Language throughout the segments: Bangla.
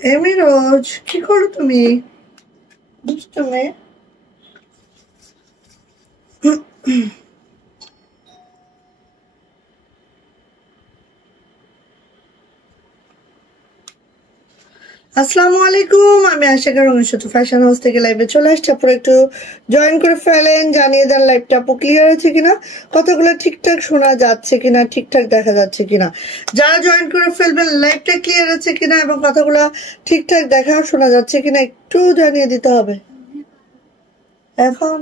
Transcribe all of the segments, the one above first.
এমি রোজ কি করো তুমি? দুষ্টুমি। আসসালামু আলাইকুম, আমি আশিকা রঙের ফ্যাশন হাউস থেকে লাইভে চলে আসছি। আপনারা একটু জয়েন করে ফেলেন, জানিয়ে দেন লাইভটা আপু ক্লিয়ার আছে কিনা, কথাগুলো ঠিকঠাক শোনা যাচ্ছে কিনা, ঠিকঠাক দেখা যাচ্ছে কিনা। যারা জয়েন করে ফেলবেন লাইভটা ক্লিয়ার আছে কিনা এবং কথাগুলো ঠিকঠাক দেখা শোনা যাচ্ছে কিনা একটু জানিয়ে দিতে হবে। এখন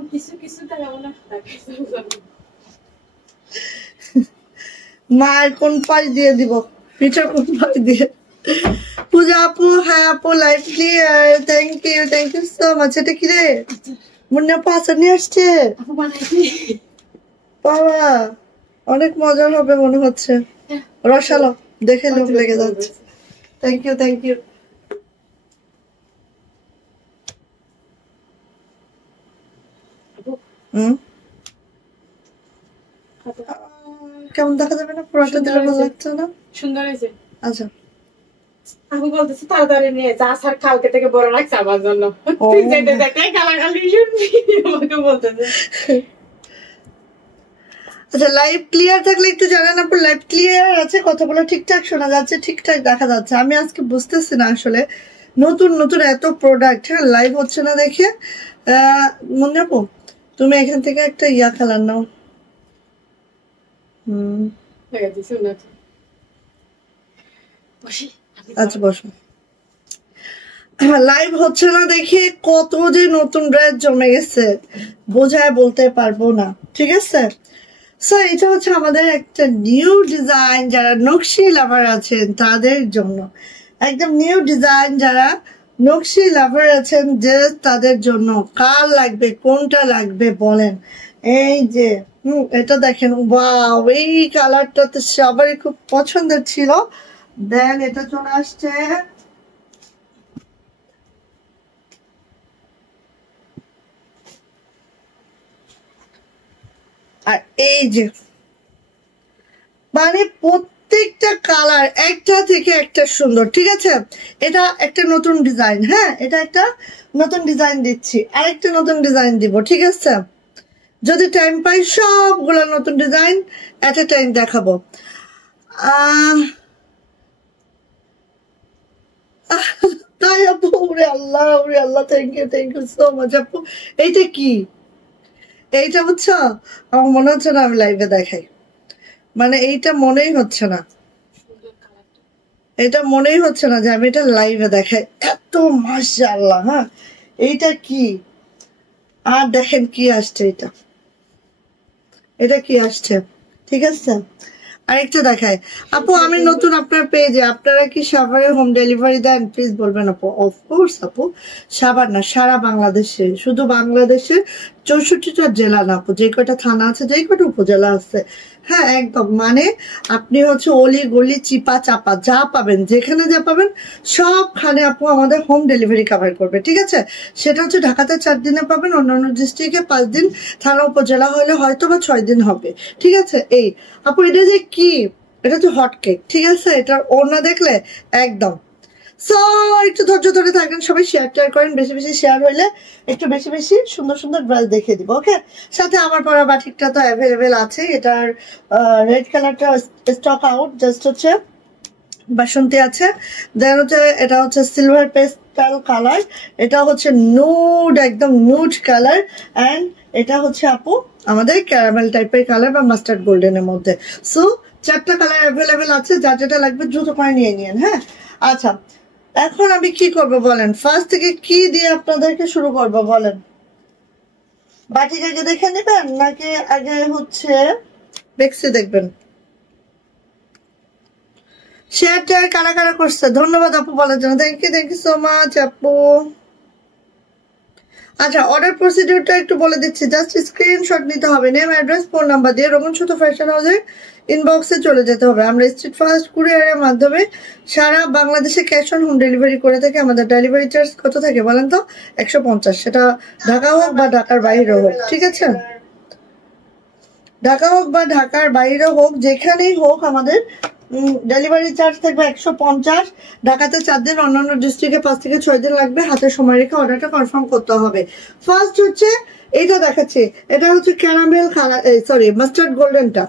মায়ের কোন পাশ দিয়ে দিব, পিঠা কোন পাশ দিয়ে। পূজা আপু, হ্যাঁ আপু live clear, thank you so much. এটা কি রে, মুন্না আপু আচার নিয়ে আসছে বাবা, অনেক মজার হবে মনে হচ্ছে। রসালো, দেখে লোভ লেগে যাচ্ছে। Thank you. কেমন দেখা যাবে না, পুরোটা দিলে ভালো লাগছে না? সুন্দর হয়েছে। আচ্ছা আমি বলতেছি তাড়াতাড়ি নিয়ে যা, স্যার কালকে থেকে বড় রাখছে আমার জন্য। তুই যেতে দেখে গালাগালি শুনবি আমাকে বলতেছে। আচ্ছা লাইভ ক্লিয়ার থাকলে একটু জানান আপু, লাইভ ক্লিয়ার আছে, কথাগুলো ঠিকঠাক শোনা যাচ্ছে, ঠিকঠাক দেখা যাচ্ছে। আমি আজকে বুঝতেছি না আসলে নতুন নতুন এত প্রোডাক্ট, হ্যাঁ লাইভ হচ্ছে না দেখে। মনে আপু তুমি এখান থেকে একটা ইয়া কালার নাও। আচ্ছা বসো। লাইভ হচ্ছে না দেখে কত যে নতুন ড্রেস জমে গেছে বোঝায় বলতে পারবো না, ঠিক আছে। সো এটা হচ্ছে আমাদের একটা নিউ ডিজাইন, যারা নকশি লাভার আছেন তাদের জন্য একদম নিউ ডিজাইন, যারা নকশি লাভার আছেন যে তাদের জন্য। কার লাগবে, কোনটা লাগবে বলেন। এই যে এটা দেখেন, ওয়াও, এই কালারটা তো সবারই খুব পছন্দের ছিল। দেন এটা চলে আসছে আর এই যে মানে প্রত্যেকটা কালার একটা থেকে একটা সুন্দর, ঠিক আছে। এটা একটা নতুন ডিজাইন, হ্যাঁ এটা একটা নতুন ডিজাইন দিচ্ছি, আরেকটা নতুন ডিজাইন দিব, ঠিক আছে। যদি টাইম পাই সবগুলো নতুন ডিজাইন এট এ টাইম দেখাবো। তাই আপু, ওরে আল্লাহ, থ্যাংক ইউ সো মাচ আপু। এইটা কি, এইটা বুঝছো, আমার মনে হচ্ছে না আমি লাইভে দেখাই, মানে এইটা মনেই হচ্ছে না, এটা মনেই হচ্ছে না যে আমি এটা লাইভে দেখাই। এত মাশাআল্লাহ। হ্যাঁ এইটা কি, আর দেখেন কি আসছে, এটা কি আসছে, ঠিক আছে। আরেকটা দেখায় আপু, আমি নতুন আপনার পেজে, আপনারা কি সাভারে হোম ডেলিভারি দেন? প্লিজ বলবেন আপু। অফকোর্স আপু, সাভার না সারা বাংলাদেশে, শুধু বাংলাদেশে 64টা জেলা না আপু, যে কয়টা থানা আছে, যে কয়টা উপজেলা আছে, হ্যাঁ একদম, মানে আপনি হচ্ছে অলি গলি চিপা চাপা যা পাবেন, যেখানে যা পাবেন সবখানে আপু আমাদের হোম ডেলিভারি কভার করবে, ঠিক আছে। সেটা হচ্ছে ঢাকাতে 4 দিনে পাবেন, অন্যান্য ডিস্ট্রিক্টে 5 দিন, থানা উপজেলা হলে হয়তো বা 6 দিন হবে, ঠিক আছে। এই আপু এটা যে কি, এটা হচ্ছে হট কেক, ঠিক আছে। এটার ওড়না দেখলে একদম। সো একটু ধৈর্য ধরে থাকেন, সবাই শেয়ার টেয়ার করেন, বেশি বেশি শেয়ার হইলে একটু বেশি বেশি সুন্দর সুন্দর ড্রেস দেখিয়ে দিব, ওকে। সাথে আমার পরা বাটিকটা তো অ্যাভেলেবেল আছে, এটার রেড কালারটা স্টক আউট, জাস্ট হচ্ছে বাসন্তী আছে। দেন হচ্ছে এটা হচ্ছে সিলভার পেস্টাল কালার, এটা হচ্ছে নুড, একদম নুড কালার, অ্যান্ড এটা হচ্ছে আপু আমাদের ক্যারামেল টাইপের কালার বা মাস্টার্ড গোল্ডেনের মধ্যে। সো 4টা কালার অ্যাভেলেবেল আছে, যার যেটা লাগবে দ্রুত করে নিয়ে নিন, হ্যাঁ। আচ্ছা এখন আমি কি করব বলেন, ফার্স্ট থেকে কি দিয়ে আপনাদেরকে শুরু করব বলেন। বাটিক আগে দেখে নেবেন নাকি আগে হচ্ছে বেক্সি দেখবেন? শেয়ার টেয়ার কারা কারা করছে, ধন্যবাদ আপু বলার জন্য, থ্যাংক ইউ সো মাচ আপু। আচ্ছা অর্ডার প্রসিডিউরটা একটু বলে দিচ্ছি, জাস্ট স্ক্রিনশট নিতে হবে, নেম অ্যাড্রেস ফোন নাম্বার দিয়ে রোমন সুতো ফ্যাশন হাউসের ইনবক্সে চলে যেতে হবে। আমরা স্ট্রিট ফাস্ট কুরিয়ারের মাধ্যমে সারা বাংলাদেশে ক্যাশ অন হোম ডেলিভারি করে থাকি। আমাদের ডেলিভারি চার্জ কত থাকে বলেন তো? 150, সেটা ঢাকা হোক বা ঢাকার বাইরে হোক, ঠিক আছে। ঢাকা হোক বা ঢাকার বাইরে হোক, যেখানেই হোক আমাদের ডেলিভারি চার্জ থাকবে 150, ঢাকাতে 4 দিন, অন্যান্য ডিস্ট্রিক্টে 5 থেকে 6 দিন লাগবে, হাতে সময় রেখে অর্ডারটা কনফার্ম করতে হবে। ফার্স্ট হচ্ছে এটা দেখাচ্ছি, এটা হচ্ছে ক্যারামেল কালার, সরি মাস্টার্ড গোল্ডেনটা,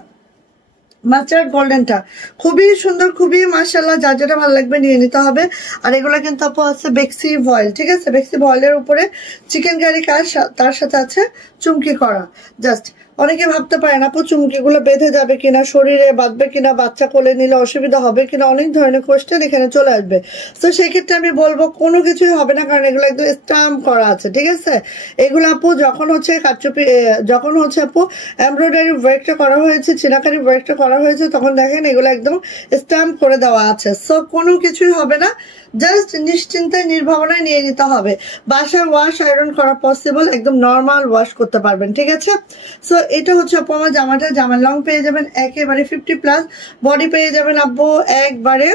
মাস্টার্ড গোল্ডেনটা খুবই সুন্দর, খুবই মাশাআল্লাহ, যার যেটা ভালো লাগবে নিয়ে নিতে হবে। আর এগুলো কিন্তু আপু আছে বেক্সি ভয়েল, ঠিক আছে, বেক্সি ভয়েলের উপরে চিকেন কারি কাজ, তার সাথে আছে চুমকি করা। জাস্ট অনেকে ভাবতে পারেন আপু চুমকিগুলো বেঁধে যাবে কিনা, শরীরে বাঁধবে কিনা, বাচ্চা কোলে নিলে অসুবিধা হবে কিনা, অনেক ধরনের কোয়েশ্চেন এখানে চলে আসবে। তো সেক্ষেত্রে আমি বলবো কোনো কিছুই হবে না, কারণ এগুলো একদম স্টাম্প করা আছে, ঠিক আছে। এগুলো আপু যখন হচ্ছে কারচুপি, যখন হচ্ছে আপু এমব্রয়ডারি ওয়ার্কটা করা হয়েছে, চিনাকারি ওয়ার্কটা করা হয়েছে, তখন দেখেন এগুলো একদম স্টাম্প করে দেওয়া আছে। সো কোনো কিছুই হবে না, জাস্ট নিশ্চিন্তায় নির্ভাবনায় নিয়ে নিতে হবে। বাসায় ওয়াশ আয়রন করা পসিবল, একদম নর্মাল ওয়াশ করতে পারবেন, ঠিক আছে। সো এটা হচ্ছে আপু আমার জামাটা, জামার লং পেয়ে যাবেন একেবারে 50+, বডি পেয়ে যাবেন আপু একবারে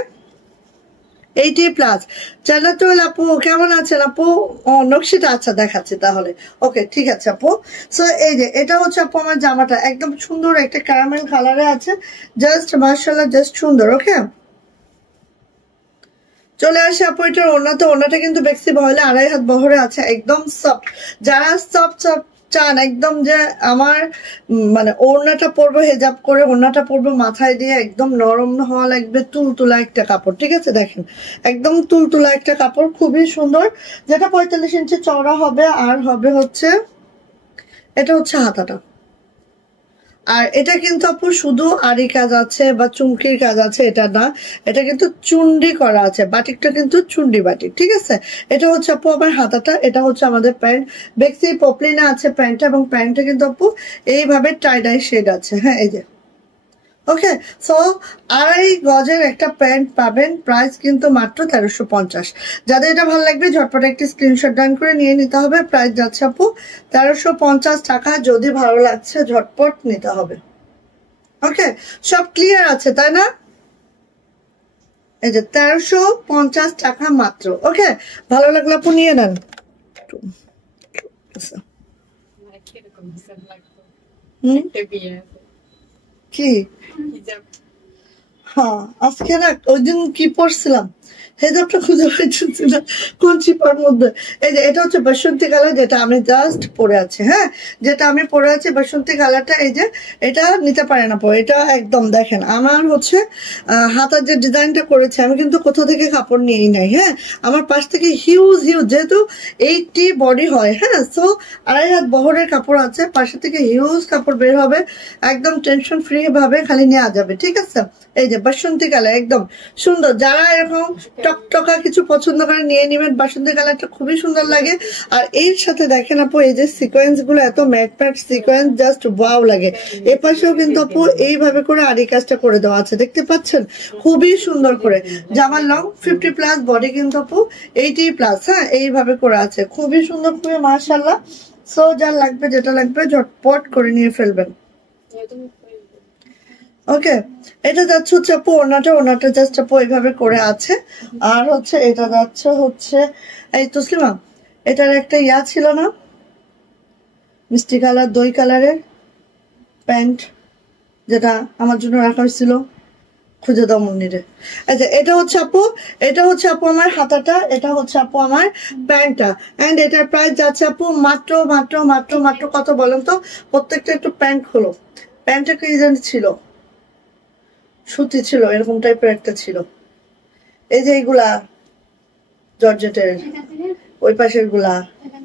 80+। জান্নাতুল আপু কেমন আছেন আপু? ও নকশিটা আচ্ছা দেখাচ্ছি তাহলে, ওকে ঠিক আছে আপু। সো এই যে এটা হচ্ছে আপু আমার জামাটা, একদম সুন্দর একটা ক্যারামেল কালারে আছে, জাস্ট মাশাআল্লাহ, জাস্ট সুন্দর। ওকে চলে আসে আপু এটার ওড়নাতে, ওড়নাটা কিন্তু বেক্সি ভয়েলে 2.5 হাত বহরে আছে, একদম সফট। যারা সফট সফট চান একদম, যে আমার মানে ওড়নাটা পরবো হেজাব করে, ওড়নাটা পরবো মাথায় দিয়ে, একদম নরম হওয়া লাগবে, তুলতুলা একটা কাপড়, ঠিক আছে। দেখেন একদম তুলতুলা একটা কাপড়, খুবই সুন্দর, যেটা 45 ইঞ্চি চওড়া হবে। আর হবে হচ্ছে এটা হচ্ছে হাতাটা। আর এটা কিন্তু আপু শুধু আরি কাজ আছে বা চুমকির কাজ আছে এটা না, এটা কিন্তু চুন্ডি করা আছে, বাটিকটা কিন্তু চুন্ডি বাটিক, ঠিক আছে। এটা হচ্ছে আপু আমার হাতাটা, এটা হচ্ছে আমাদের প্যান্ট, বেক্সি পপলিনা আছে প্যান্টটা, এবং প্যান্টটা কিন্তু আপু এইভাবে টাই ডাই শেড আছে, হ্যাঁ এই যে। ওকে সো 2.5 গজের একটা প্যান্ট পাবেন, প্রাইস কিন্তু মাত্র 1350। যাদের এটা ভালো লাগবে ঝটপট একটি স্ক্রিনশট ডান করে নিয়ে নিতে হবে। প্রাইস যাচ্ছে আপু 1350 টাকা, যদি ভালো লাগছে ঝটপট নিতে হবে। ওকে সব ক্লিয়ার আছে তাই না? এই যে 1350 টাকা মাত্র। ওকে ভালো লাগলে আপু নিয়ে নেন। কি হ্যাঁ আজকে না ওই দিন কি পড়ছিলাম, হেজাবটা খুঁজে পাইতেছি না কোন চিপার মধ্যে। এই যে এটা হচ্ছে বাসন্তী কালার, যেটা আমি জাস্ট পরে আছি, হ্যাঁ যেটা আমি পরে আছি বাসন্তী কালারটা। এই যে এটা নিতে পারে না পরে, এটা একদম দেখেন আমার হচ্ছে হাতার যে ডিজাইনটা করেছে, আমি কিন্তু কোথাও থেকে কাপড় নিয়েই নাই, হ্যাঁ আমার পাশ থেকে হিউজ হিউজ, যেহেতু 80 বডি হয়, হ্যাঁ সো 2.5 হাত বহরের কাপড় আছে, পাশে থেকে হিউজ কাপড় বের হবে, একদম টেনশন ফ্রি ভাবে খালি নেওয়া যাবে, ঠিক আছে। এই যে বাসন্তী কালার একদম সুন্দর, যারা এরকম টকটকা কিছু পছন্দ করে নিয়ে নিবেন, বাসন্তী কালারটা খুবই সুন্দর লাগে। আর এর সাথে দেখেন আপু এই যে সিকোয়েন্স গুলো, এত ম্যাট ম্যাট সিকোয়েন্স, জাস্ট ওয়াও লাগে। এ পাশেও কিন্তু আপু এইভাবে করে আরি কাজটা করে দেওয়া আছে, দেখতে পাচ্ছেন খুবই সুন্দর করে। জামার লং 50+, বডি কিন্তু আপু 80+, হ্যাঁ এইভাবে করে আছে, খুবই সুন্দর, খুবই মাশাআল্লাহ। সো যার লাগবে যেটা লাগবে ঝটপট করে নিয়ে ফেলবেন। ওকে এটা যাচ্ছে হচ্ছে আপু ওনাটা জাস্ট আপু এইভাবে করে আছে। আর হচ্ছে এটা যাচ্ছে হচ্ছে এই তসলিমা, এটার একটা ইয়া ছিল না, মিষ্টি কালার দই কালারের প্যান্ট, যেটা আমার জন্য রাখা হয়েছিল, খুঁজে দাও মন্দিরে। আচ্ছা এটা হচ্ছে আপু, এটা হচ্ছে আপু আমার হাতাটা, এটা হচ্ছে আপু আমার প্যান্টটা, এন্ড এটার প্রাইস যাচ্ছে আপু মাত্র মাত্র মাত্র মাত্র কত বলেন তো? প্রত্যেকটা একটু প্যান্ট হলো, প্যান্টটা কি জানি ছিল, সুতি ছিল, এরকম টাইপের একটা ছিল। এই যে এইগুলা জর্জেটের, ওই পাশের গুলা,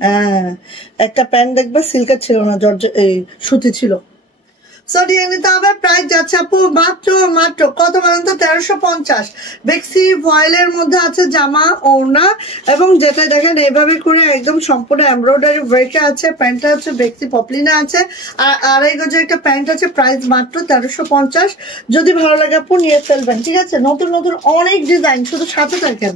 হ্যাঁ একটা প্যান্ট দেখবে সিল্কের ছিল না, জর্জেট এই সুতি ছিল। সরি নিতে হবে। প্রাইস যাচ্ছে আপু মাত্র মাত্র কত বলেন তো? 1350। বেক্সি ভয়েলের মধ্যে আছে জামা, ওড়না, এবং যেটা দেখেন এইভাবে করে একদম সম্পূর্ণ এমব্রয়ডারি ওয়ার্কে আছে। প্যান্টটা হচ্ছে বেক্সি পপলিনা আছে, আর 2.5 গজের একটা প্যান্ট আছে, প্রাইস মাত্র 1350। যদি ভালো লাগে আপু নিয়ে ফেলবেন, ঠিক আছে। নতুন নতুন অনেক ডিজাইন, শুধু সাথে থাকেন।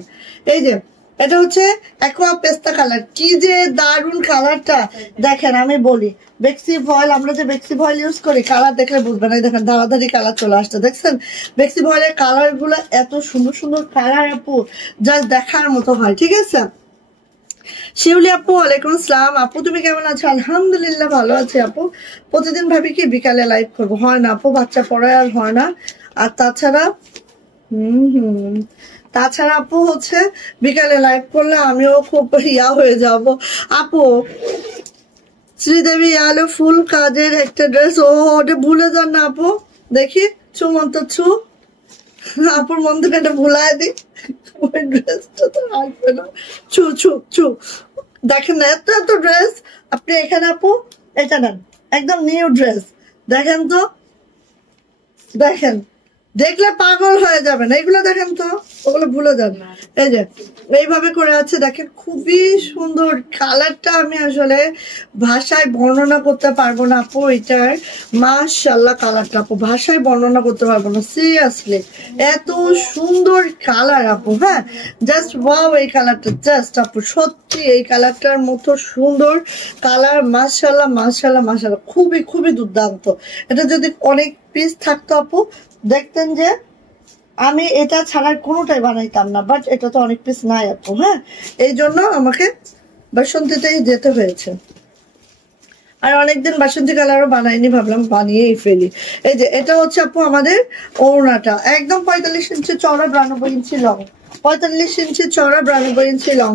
এই যে এটা হচ্ছে অ্যাকোয়া পেস্তা কালার, কি যে দারুন কালারটা। দেখেন আমি বলি বেক্সি ভয়েল, আমরা যে বেক্সি ভয়েল ইউজ করি, কালার দেখলে বুঝবেন না, দেখেন ধারাধারি কালার চলে আসছে, দেখছেন বেক্সি ভয়েলের কালার গুলো এত সুন্দর সুন্দর কালার আপু, যা দেখার মতো হয়, ঠিক আছে। শিউলি আপু ওয়ালাইকুম আসসালাম। আপু তুমি কেমন আছো? আলহামদুলিল্লাহ ভালো আছি আপু। প্রতিদিন ভাবি কি বিকালে লাইভ করবো, হয় না আপু, বাচ্চা পড়ায় আর হয় না। আর তাছাড়া হুম। তাছাড়া আপু হচ্ছে বিকালে লাইভ করলে আমিও খুব ইয়া হয়ে যাব আপু। শ্রীদেবী আলো ফুল কাজের একটা ড্রেস, ও ওটা ভুলে যান না আপু। দেখি চুমন্ত ছু, আপুর মন্দিরে এটা ভুলায় দি, ওই ড্রেসটা তো আসবে না। ছু ছু ছু, দেখেন না এত এত ড্রেস আপনি এখানে আপু। এটা নেন, একদম নিউ ড্রেস, দেখেন তো, দেখেন, দেখলে পাগল হয়ে যাবেন। এইগুলো দেখেন তো, ওগুলো ভুলে যাবেন। এই যে এইভাবে করে আছে দেখেন, খুবই সুন্দর কালারটা, আমি আসলে ভাষায় বর্ণনা করতে পারবো না আপু এটার। মাশাআল্লাহ কালারটা আপু ভাষায় বর্ণনা করতে পারবো না, সিরিয়াসলি এত সুন্দর কালার আপু। হ্যাঁ, জাস্ট ওয়াও এই কালারটা, জাস্ট আপু সত্যি এই কালারটার মতো সুন্দর কালার। মাশাআল্লাহ মাশাআল্লাহ মাশাআল্লাহ, খুবই খুবই দুর্দান্ত। এটা যদি অনেক পিস থাকতো আপু, দেখতেন যে আমি এটা ছাড়ার কোনোটাই বানাইতাম না, বাট এটা তো অনেক পিস নাই আপু। হ্যাঁ, এই জন্য আমাকে বাসন্তীতেই যেতে হয়েছে। আর অনেকদিন বাসন্তী কালারও বানাইনি, ভাবলাম বানিয়েই ফেলি। এই যে এটা হচ্ছে আপু আমাদের ওড়নাটা, একদম 45 ইঞ্চি চওড়া, 92 ইঞ্চি লং, 45 ইঞ্চি চওড়া, 92 ইঞ্চি লং।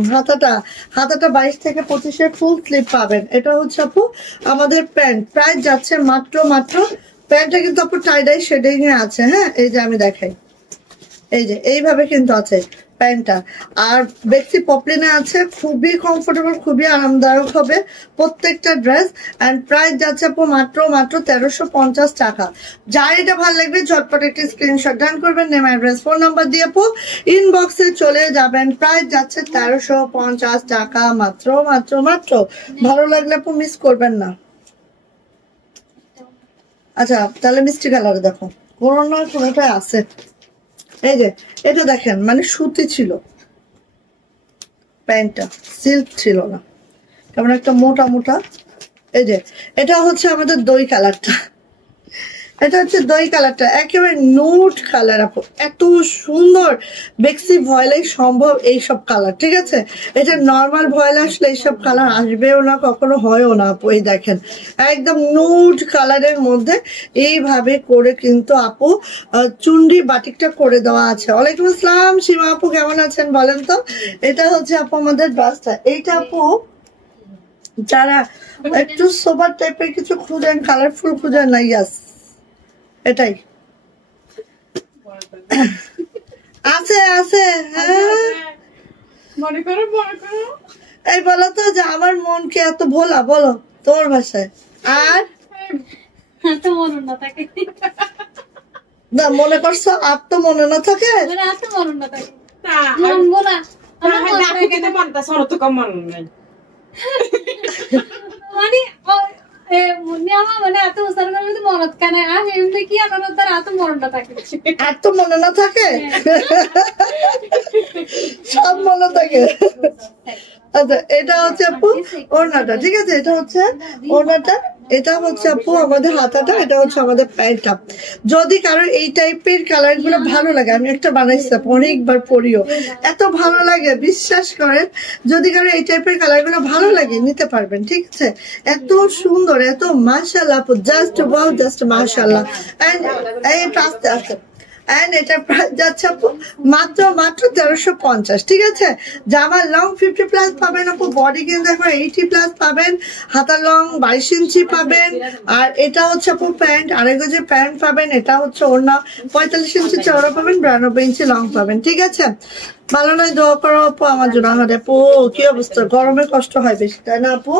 হাতাটা 22 থেকে 25 ফুল স্লিভ পাবেন। এটা হচ্ছে আপু আমাদের প্যান্ট, প্রাইস যাচ্ছে মাত্র প্যান্টটা কিন্তু আপু টাইডাই শেডিং এ আছে। হ্যাঁ, এই যে আমি দেখাই, এই যে এইভাবে কিন্তু আছে প্যান্টটা, আর বেক্সি পপলিনে আছে, খুবই কমফোর্টেবল, খুবই আরামদায়ক হবে প্রত্যেকটা ড্রেস। এন্ড প্রাইস যাচ্ছে আপু মাত্র 1350 টাকা। যার এটা ভালো লাগবে ঝটপট একটি স্ক্রিনশট ডান করবেন, নেম অ্যাড্রেস ফোন নাম্বার দিয়ে আপু ইনবক্সে চলে যাবেন। প্রাইস যাচ্ছে 1350 টাকা মাত্র। ভালো লাগলে আপু মিস করবেন না। আচ্ছা তাহলে মিষ্টি কালারে দেখো, কোনো না কোনোটাই আছে। এই যে এটা দেখেন, মানে সুতি ছিল প্যান্টটা, সিল্ক ছিল না, কেমন একটা মোটা মোটা। এই যে এটা হচ্ছে আমাদের দই কালারটা, এটা হচ্ছে দই কালারটা, একেবারে নুট কালার আপু, এত সুন্দর। বেক্সি ভয়েলে সম্ভব এইসব কালার, ঠিক আছে? এটা নর্মাল ভয়েলে আসলে এইসব কালার আসবেও না, কখনো হয়ও না আপু। এই দেখেন একদম নুট কালারের মধ্যে এইভাবে করে কিন্তু আপু চুন্ডি বাটিকটা করে দেওয়া আছে। ওয়ালাইকুম আসসালাম সীমা আপু, কেমন আছেন বলেন তো? এটা হচ্ছে আপু আমাদের ড্রেসটা। এইটা আপু যারা একটু সোবার টাইপের কিছু খুঁজেন, কালারফুল খুঁজেন না, ইয়াস এটাই আছে আছে। হ্যাঁ, মনে করো এই বলো তো যে আমার মন কি এত ভোলা, বলো তোর ভাষায়। আর তো মরণ না থাকে, না মনে করছো আর তো মনে না থাকে, মানে আর তো মরণ না থাকে, তা মন গোলা আমার মন দেখো কিন্তু মনটা সরত কম মন নাই। মানে মুন্নি আমার মানে এত উচ্চারণ করে যদি মনত কানে আর এমনি কি আনন্দ তার এত মরণ না থাকে, আর তো মনে না থাকে, সব মনে থাকে। আচ্ছা এটা হচ্ছে আপু ওড়নাটা, ঠিক আছে? এটা হচ্ছে ওড়নাটা, এটা হচ্ছে আপু আমাদের হাতাটা, এটা হচ্ছে আমাদের প্যান্টটা। যদি কারো এই টাইপের কালার গুলো ভালো লাগে, আমি একটা বানাইছি অনেকবার পরিও, এত ভালো লাগে বিশ্বাস করেন। যদি কারো এই টাইপের কালার গুলো ভালো লাগে নিতে পারবেন, ঠিক আছে? এত সুন্দর, এত মাশাআল্লাহ আপু, জাস্ট ওয়াও, জাস্ট মাশাআল্লাহ। এন্ড এই আস্তে আস্তে এন্ড এটা প্রাইস যাচ্ছে আপু মাত্র 1350, ঠিক আছে? জামা লং 50+ পাবেন আপু, বডি কিন্তু একবার 80+ পাবেন, হাতা লং 22 ইঞ্চি পাবেন। আর এটা হচ্ছে আপু প্যান্ট, আরেক যে প্যান্ট পাবেন, এটা হচ্ছে ওড়না 45 ইঞ্চি চওড়া পাবেন, 92 ইঞ্চি লং পাবেন, ঠিক আছে? ভালো নয় দোয়া করো আপু আমার জন্য। আমার আপু কি অবস্থা, গরমে কষ্ট হয় বেশি, তাই না আপু?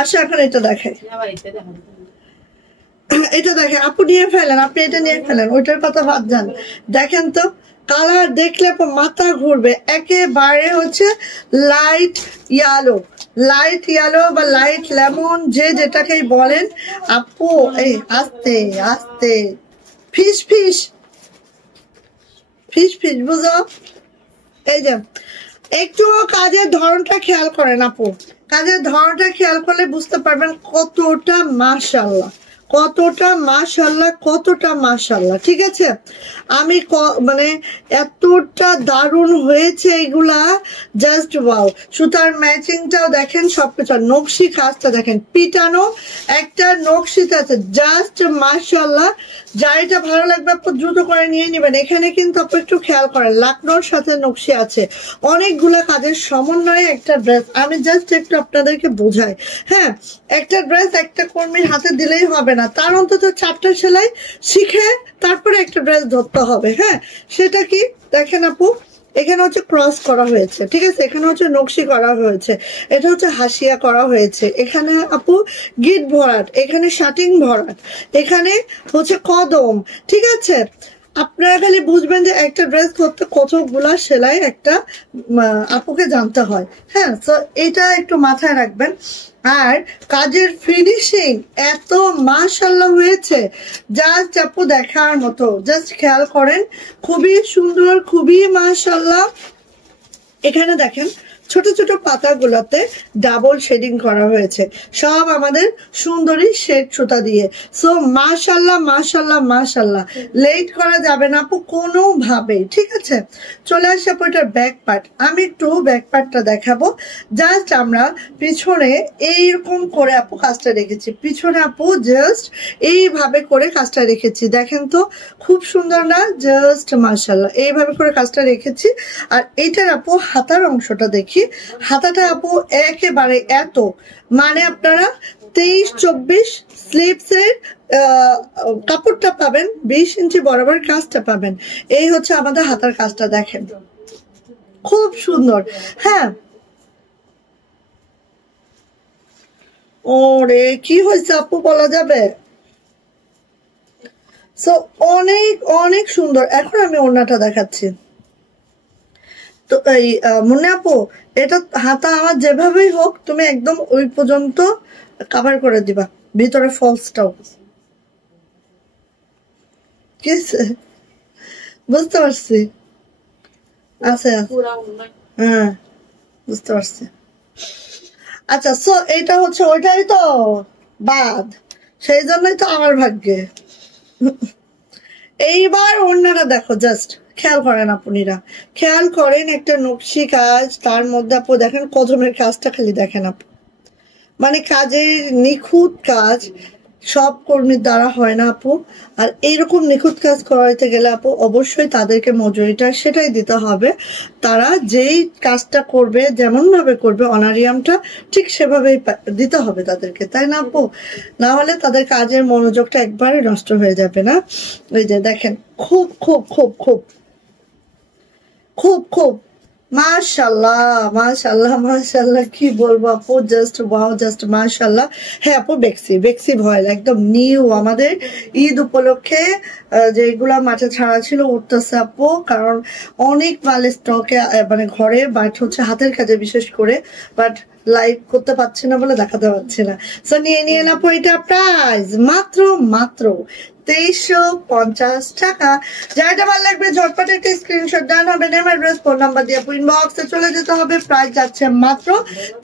আচ্ছা এখন এটা দেখাই, এটা দেখেন আপু, নিয়ে ফেলেন আপনি, এটা নিয়ে ফেলেন, ওইটার কথা বাদ যান। দেখেন তো কালার দেখলে মাথা ঘুরবে, একেবারে হচ্ছে লাইট ইয়ালো বা লাইট লেমন, যে যেটাকেই বলেন আপু। এই আস্তে আস্তে ফিস ফিস ফিস ফিস, বুঝো? এই যে একটু কাজের ধরনটা খেয়াল করেন আপু, কাজের ধরনটা খেয়াল করলে বুঝতে পারবেন কতটা মাশাআল্লাহ, কতটা মাশাআল্লাহ, কতটা মাশাআল্লাহ। ঠিক আছে, আমি মানে এতটা দারুণ হয়েছে এগুলা, জাস্ট ওয়াও। সুতার ম্যাচিংটাও দেখেন, সবকিছু নকশি কাজটা দেখেন, পিটানো একটা নকশিতে আছে, জাস্ট মাশাআল্লাহ। যার এটা ভালো লাগবে আপু দ্রুত করে নিয়ে নেবেন। এখানে কিন্তু আপু একটু খেয়াল করেন, লাকনোর সাথে নকশি আছে, অনেকগুলা কাজের সমন্বয়ে একটা ড্রেস। আমি জাস্ট একটু আপনাদেরকে বোঝাই। হ্যাঁ, একটা ড্রেস একটা কর্মীর হাতে দিলেই হবে না, তার অন্তত 4টা সেলাই শিখে তারপরে একটা ড্রেস ধরতে হবে। হ্যাঁ, সেটা কি দেখেন আপু, এখানে হচ্ছে ক্রস করা হয়েছে, ঠিক আছে, এখানে হচ্ছে নকশি করা হয়েছে, এটা হচ্ছে হাসিয়া করা হয়েছে, এখানে আপু গিট ভরাট, এখানে শাটিং ভরাট, এখানে হচ্ছে কদম। ঠিক আছে, আপনারা খালি বুঝবেন যে একটা ড্রেস করতে কতগুলা সেলাই একটা আপুকে জানতে হয়। হ্যাঁ, তো এটা একটু মাথায় রাখবেন। আর কাজের ফিনিশিং এত মাশাআল্লাহ হয়েছে, জাস্ট আপু দেখার মতো, জাস্ট খেয়াল করেন, খুবই সুন্দর, খুবই মাশাআল্লাহ। এখানে দেখেন ছোট ছোট পাতাগুলোতে ডাবল শেডিং করা হয়েছে, সব আমাদের সুন্দরী শেড সুতা দিয়ে। সো মাশাআল্লাহ মাশাআল্লাহ মাশাআল্লাহ, লেট করা যাবে না আপু কোনোভাবেই। ঠিক আছে, চলে আসে আপু এটার ব্যাক পার্ট। আমি একটু ব্যাক পার্টটা দেখাবো। জাস্ট আমরা পিছনে এইরকম করে আপু কাজটা রেখেছি, পিছনে আপু জাস্ট এইভাবে করে কাজটা রেখেছি, দেখেন তো খুব সুন্দর না? জাস্ট মাশাআল্লাহ, এইভাবে করে কাজটা রেখেছি। আর এইটার আপু হাতার অংশটা দেখি, হাতাটা আপু একেবারে এত, মানে আপনারা 23-24 স্লিভস এর কাপড়টা পাবেন, 20 ইঞ্চি বরাবর কাজটা পাবেন। এই হচ্ছে আমাদের হাতার কাজটা, দেখেন খুব সুন্দর। হ্যাঁ, ওরে কি হয়েছে আপু বলা যাবে? সো অনেক অনেক সুন্দর। এখন আমি ওড়নাটা দেখাচ্ছি। তো এই মনে আপু, এটা হাতা আমার যেভাবেই হোক তুমি একদম ওই পর্যন্ত কভার করে দিবা, ভিতরে ফলসটাও। কি বুঝতে পারছি, আচ্ছা হ্যাঁ বুঝতে পারছি। আচ্ছা, সো এইটা হচ্ছে ওইটাই তো বাদ, সেই জন্যই তো আমার ভাগ্যে। এইবার ওড়নাটা দেখো, জাস্ট খেয়াল করেন আপুনিরা, খেয়াল করেন একটা নকশি কাজ, তার মধ্যে আপু দেখেন কদমের কাজটা খালি দেখেন আপু, মানে কাজের নিখুঁত কাজ সব কর্মীর দ্বারা হয় না আপু। আর এইরকম নিখুঁত কাজ করাইতে গেলে আপু অবশ্যই তাদেরকে মজুরিটা সেটাই দিতে হবে, তারা যেই কাজটা করবে যেমন ভাবে করবে অনারিয়ামটা ঠিক সেভাবেই দিতে হবে তাদেরকে, তাই না আপু? না হলে তাদের কাজের মনোযোগটা একবারে নষ্ট হয়ে যাবে না। ওই যে দেখেন খুব খুব খুব খুব খুব খুব মাশাআল্লাহ মাশাআল্লাহ মাশাআল্লাহ, কি বলবো আপু, জাস্ট ওয়াও, জাস্ট মাশাআল্লাহ। হ্যাঁ আপু, বেক্সি ভয়েল একদম নিউ, আমাদের ঈদ উপলক্ষে যেগুলা মাঠে ছাড়া ছিল উঠতেছে আপু, কারণ অনেক মাল স্টকে মানে ঘরে, বাট হচ্ছে হাতের কাজে বিশেষ করে, বাট লাইভ করতে পারছি না বলে দেখাতে পারছি না। সো নিয়ে না আপু, এটা প্রাইস মাত্র 2350 টাকা। যাইটা ভালো লাগবে ঝটপট একটা স্ক্রিনশট ডান হবে, নেম অ্যাড্রেস ফোন নাম্বার দিয়ে ইনবক্সে চলে যেতে হবে। প্রাইস যাচ্ছে মাত্র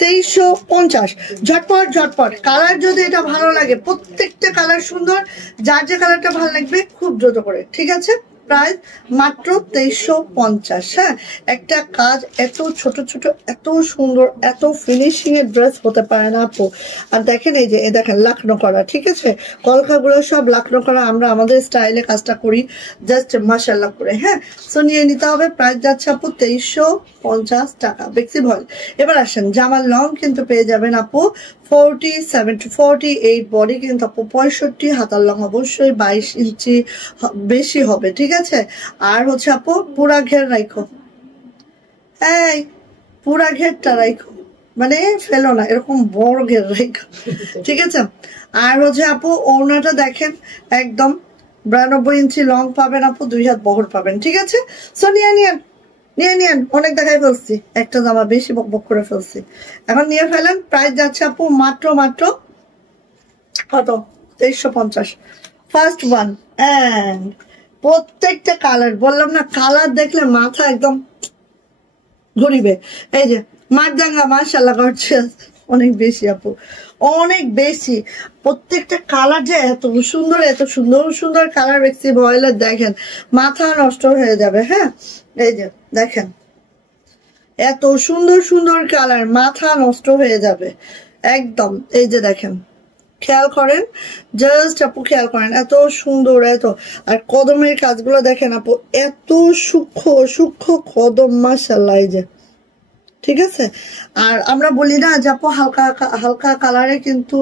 2350। ঝটপট কালার যদি এটা ভালো লাগে, প্রত্যেকটা কালার সুন্দর, যার যে কালারটা ভালো লাগবে খুব দ্রুত করে, ঠিক আছে? প্রাইস মাত্র 2350। হ্যাঁ, একটা কাজ এত ছোট ছোট এত সুন্দর এত ফিনিশিং এর ড্রেস হতে পারে না আপু। আর দেখেন এই যে দেখেন লাকনো করা, ঠিক আছে, কলকাগুলো সব লাকনো করা, আমরা আমাদের স্টাইলে কাজটা করি জাস্ট মাশাআল্লাহ করে। হ্যাঁ, সো নিয়ে নিতে হবে। প্রাইস যাচ্ছে আপু 2350 টাকা, বেক্সি ভয়েল। এবার আসেন জামার লং কিন্তু পেয়ে যাবেন আপু 47 to 48, বডি কিন্তু আপু 65, হাতার লং অবশ্যই 22 ইঞ্চি বেশি হবে, ঠিক আছে? আর হচ্ছে আপু পুরা ঘের রাখো, এই পুরা ঘেরটা রাখো, মানে ফেলো না, এরকম বড় ঘের রাখো, ঠিক আছে? আর হচ্ছে আপু ওড়নাটা দেখেন একদম 92 ইঞ্চি লং পাবেন আপু, 2 হাত বহর পাবেন, ঠিক আছে? সো নিয়ে নিয়েন, অনেক দেখাই ফেলছি, একটা জামা বেশি বক করে ফেলছি, এখন নিয়ে ফেলেন। প্রাইস যাচ্ছে আপু মাত্র কত? 2350। ফার্স্ট ওয়ান, এন্ড প্রত্যেকটা কালার, বললাম না কালার দেখলে মাথা একদম ঘুরিবে। এই যে মারদাঙ্গা মাশাআল্লাহ করছে অনেক বেশি আপু, অনেক বেশি। প্রত্যেকটা কালার যে এত সুন্দর, এত সুন্দর সুন্দর কালার বেক্সি ভয়েলের, দেখেন মাথা নষ্ট হয়ে যাবে। হ্যাঁ, এই যে দেখেন এত সুন্দর সুন্দর কালার, মাথা নষ্ট হয়ে যাবে একদম। এই যে দেখেন, খেয়াল করেন, জাস্ট আপু খেয়াল করেন, এত সুন্দর এত। আর কদমের কাজগুলো দেখেন আপু, এত সূক্ষ্ম সূক্ষ্ম কদম, মাশাআল্লাহ। এই যে ঠিক আছে। আর আমরা বলি না যে আপু হালকা হালকা কালারে কিন্তু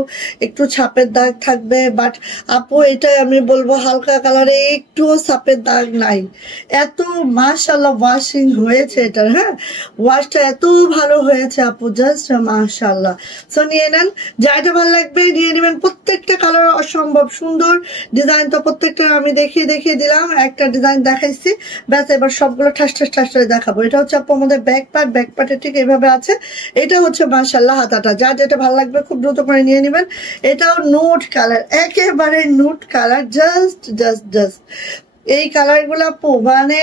একটু ছাপের দাগ থাকবে, বাট আপু এটাই আমি বলবো হালকা কালারে একটু ছাপের দাগ নাই। এত মাশাআল্লাহ ওয়াশিং হয়েছে এটার। হ্যাঁ, ওয়াশটা এত ভালো হয়েছে আপু, জাস্ট মাশাআল্লাহ। সো নিয়ে নেন, যাইটা ভালো লাগবে নিয়ে নেবেন। প্রত্যেকটা কালার অসম্ভব সুন্দর। ডিজাইন তো প্রত্যেকটা আমি দেখিয়ে দেখিয়ে দিলাম, একটা ডিজাইন দেখাইছি, ব্যাস এবার সবগুলো ঠাস ঠাস ঠাস করে দেখাবো। এটা হচ্ছে আপু আমাদের ব্যাক পার্ট, ব্যাক পার্টের ঠিক এইভাবে আছে। এটা হচ্ছে মাশাআল্লাহ হাতাটা, যার যেটা ভালো লাগবে খুব দ্রুত করে নিয়ে নেবেন। এটাও নোট কালার, একেবারে note colour, just just just এই কালার গুলা আপু মানে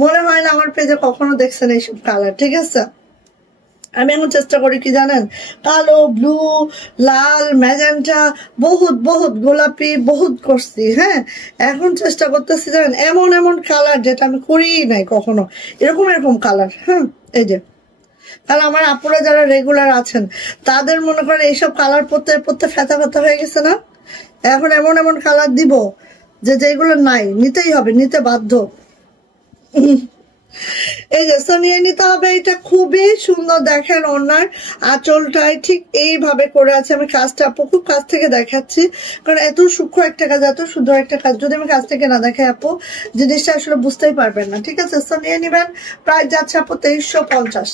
মনে হয় না আমার পেজে কখনো দেখছেন এইসব কালার। ঠিক আছে, আমি এখন চেষ্টা করি কি জানেন, কালো, ব্লু, লাল, ম্যাজেন্টা, বহুত বহুত গোলাপি বহুত করছি। হ্যাঁ, এখন চেষ্টা করতেছি জানেন এমন এমন কালার যেটা আমি করিই নাই কখনো, এরকম এরকম কালার। হ্যাঁ, এই যে তাহলে আমার আপুরা যারা রেগুলার আছেন তাদের মনে করেন এইসব কালার পরতে পরতে ফেতা ফেতা হয়ে গেছে না। এখন এমন এমন কালার দিব যে যেগুলো নাই, নিতেই হবে, নিতে বাধ্য। এই যে নিয়ে নিতে হবে। এটা খুবই সুন্দর, দেখেন ওনার আঁচলটায় ঠিক এইভাবে করে আছে। আমি কাজটা আপু খুব কাছ থেকে দেখাচ্ছি, কারণ এত সূক্ষ্ম একটা কাজ, এত সুন্দর একটা কাজ যদি আমি কাছ থেকে না দেখাই আপু জিনিসটা আসলে বুঝতেই পারবেন না। ঠিক আছে, নিয়ে নিবেন। প্রাইস যাচ্ছে আপু 2350,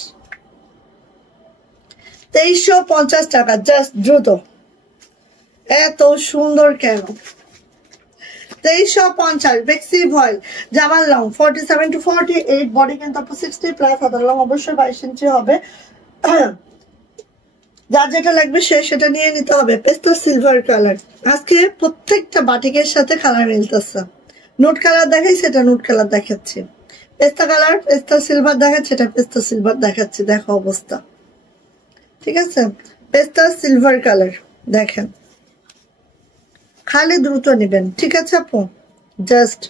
2350 টাকা, জাস্ট দ্রুত। এত সুন্দর কেন? 2350 বেক্সি ভয়েল, জামার লং 47 to 48, বডি কিন্তু 60 প্লাস, হাতার লং অবশ্যই 22 ইঞ্চি হবে। যার যেটা লাগবে সেটা নিয়ে নিতে হবে। পেস্তা সিলভার কালার, আজকে প্রত্যেকটা বাটিকের সাথে কালার মিলতেছে। নোট কালার দেখাই, সেটা নোট কালার দেখাচ্ছি। পেস্তা কালার, পেস্তা সিলভার দেখাচ্ছে, এটা পেস্তা সিলভার দেখাচ্ছি। দেখো অবস্থা, ঠিক আছে। পেস্তা সিলভার কালার দেখেন, খালি দ্রুত নেবেন। ঠিক আছে আপু, জাস্ট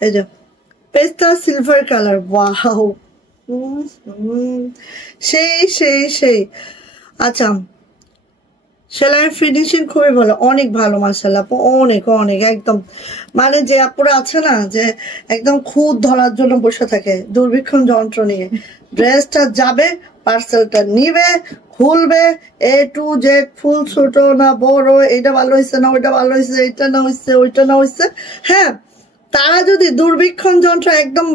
এই যে পেস্তা সিলভার কালার, ওয়াও, সেই সেই সেই। আচ্ছা, সেলাইয়ের ফিনিশিং খুবই ভালো, অনেক ভালো মাশাআল্লাহ আপু, অনেক অনেক একদম। মানে যে আপুরা আছে না যে একদম খুদ ধরার জন্য বসে থাকে দুর্ভিক্ষণ যন্ত্র নিয়ে, ড্রেসটা যাবে, পার্সেলটা নিবে, খুলবে, A to Z ফুল, ছোট না বড়, এটা ভালো হয়েছে না ওইটা ভালো হয়েছে, এটা না হয়েছে ওইটা না হয়েছে। হ্যাঁ, তারা যদি দুর্ভিক্ষণ যন্ত্র একদম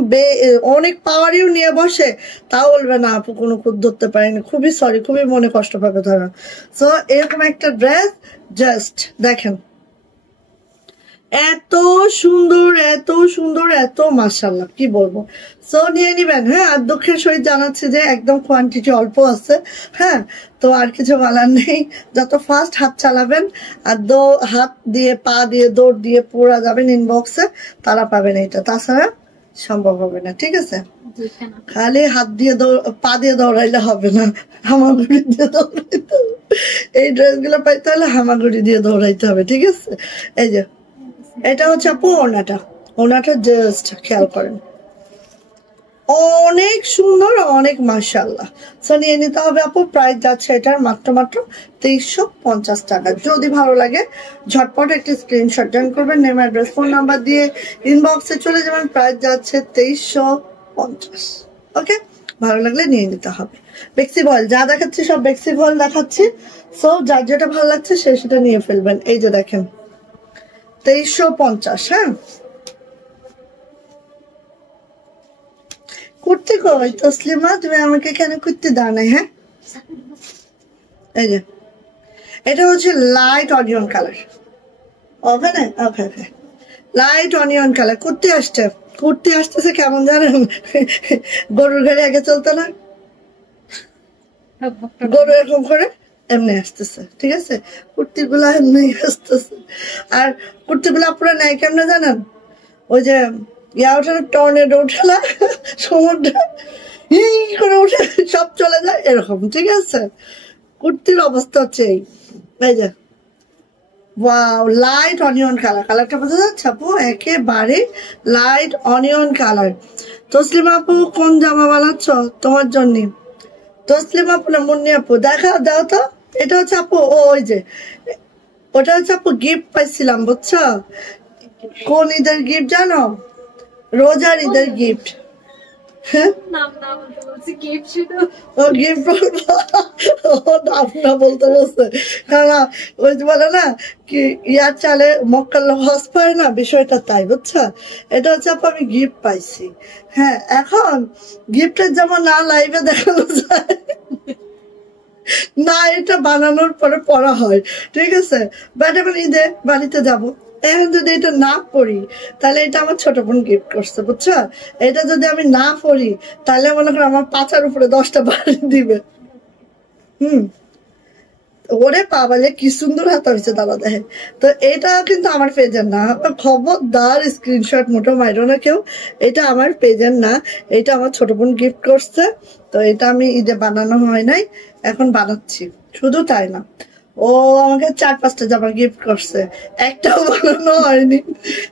অনেক পাওয়ারিও নিয়ে বসে, তাও বলবে না আপু কোনো খুদ ধরতে পারেনি, খুবই সরি, খুবই মনে কষ্ট পাবে তারা। সো এরকম একটা ড্রেস, জাস্ট দেখেন এত সুন্দর এত সুন্দর এত মাশাআল্লাহ, কি বলবো। সো নিয়ে নিবেন। হ্যাঁ, আর দুঃখের সহিত জানাচ্ছি যে একদম কোয়ান্টিটি অল্প আছে। হ্যাঁ, তো আর কিছু বলার নেই, যত ফাস্ট হাত চালাবেন আর হাত দিয়ে পা দিয়ে দৌড় দিয়ে পড়া যাবেন ইনবক্সে, তারা পাবেন এটা, তাছাড়া সম্ভব হবে না। ঠিক আছে, খালি হাত দিয়ে পা দিয়ে দৌড়াইলে হবে না, হামাগুড়ি দিয়ে দৌড়াইতে হবে। এই ড্রেসগুলো পাইতে হলে হামাগুড়ি দিয়ে দৌড়াইতে হবে। ঠিক আছে, এই যে এটা হচ্ছে আপু ওনাটা, ওনাটা জাস্ট খেয়াল করেন, অনেক সুন্দর, অনেক মাশাআল্লাহ। সো নিয়ে নিতে হবে আপু। প্রাইস যাচ্ছে এটার মাত্র 2350 টাকা। যদি ভালো লাগে ঝটপট একটি স্ক্রিনশট জয়েন করবেন, নেম, অ্যাড্রেস, ফোন নাম্বার দিয়ে ইনবক্সে চলে যাবেন। প্রাইস যাচ্ছে 2350। ওকে, ভালো লাগলে নিয়ে নিতে হবে। বেক্সি ভয়েল যা দেখাচ্ছি সব বেক্সি ভয়েল দেখাচ্ছি। সো যার যেটা ভালো লাগছে সেটা নিয়ে ফেলবেন। এই যে দেখেন 2350। হ্যাঁ, কুর্তি কই তসলিমা, তুমি আমাকে কেন কুর্তি দাও নাই? হ্যাঁ, এই যে এটা হচ্ছে লাইট অনিয়ন কালার। ওখানে ওকে ওকে, লাইট অনিয়ন কালার কুর্তি আসছে। কুর্তি আসতেছে কেমন জানেন, গরুর গাড়ি আগে চলতো না, গরু এরকম করে এমনি আসতেছে। ঠিক আছে, কুর্তি গুলা এমনি আসতেছে। আর কুর্তি গুলা আপনারা নেয় কেমনে জানেন, ওই যে ইয়া ওঠে না, টর্নেডো ওঠে না, সমুদ্র করে উঠে সব চলে যায় এরকম। ঠিক আছে, কুর্তির অবস্থা হচ্ছে এই। এই যে ওয়াও, লাইট অনিয়ন কালার, কালারটা বোঝা যাচ্ছে আপু? একেবারে লাইট অনিয়ন কালার। তসলিমা আপু কোন জামা বানাচ্ছ তোমার জন্য? তসলিমা আপু না মুন্নি আপু, দেখাও, দাও তো। এটা হচ্ছে আপু, ওই যে ওটা হচ্ছে আপু গিফট পাইছিলাম, বুঝছো? কোন ঈদের গিফট জানো? রোজার ঈদের গিফট। হ্যাঁ, নাম না বলতে বলছি, গিফট শুধু। ও গিফট বলবো, ও নাম না বলতে বলছে, কারণ ওই যে বলে না কি ইয়ার চালে মক্কাল হজ পায় না, বিষয়টা তাই, বুঝছো? এটা হচ্ছে আপু আমি গিফট পাইছি। হ্যাঁ, এখন গিফটের যেমন না লাইভে দেখানো যায়, না এটা বানানোর পরে পড়া হয়, ঠিক আছে? বাট এখন ঈদে বাড়িতে যাব, এখন যদি এটা না পড়ি তাহলে এটা আমার ছোট বোন গিফট করছে, বুঝছো? এটা যদি আমি না পড়ি তাহলে মনে করো আমার পাচার উপরে 10টা বাড়ি দিবে। ওরে পাবালে কি সুন্দর হাতা হয়েছে, দাদা দেখে। তো এটা কিন্তু আমার পেজের না, খবরদার স্ক্রিনশট মোটো মাইরো না কেউ, এটা আমার পেজের না, এটা আমার ছোট বোন গিফট করছে। তো এটা আমি ঈদে বানানো হয় নাই, এখন বানাচ্ছি। শুধু তাই না, ও আমাকে 4-5টা জামা গিফট করছে, একটাও বানানো হয়নি।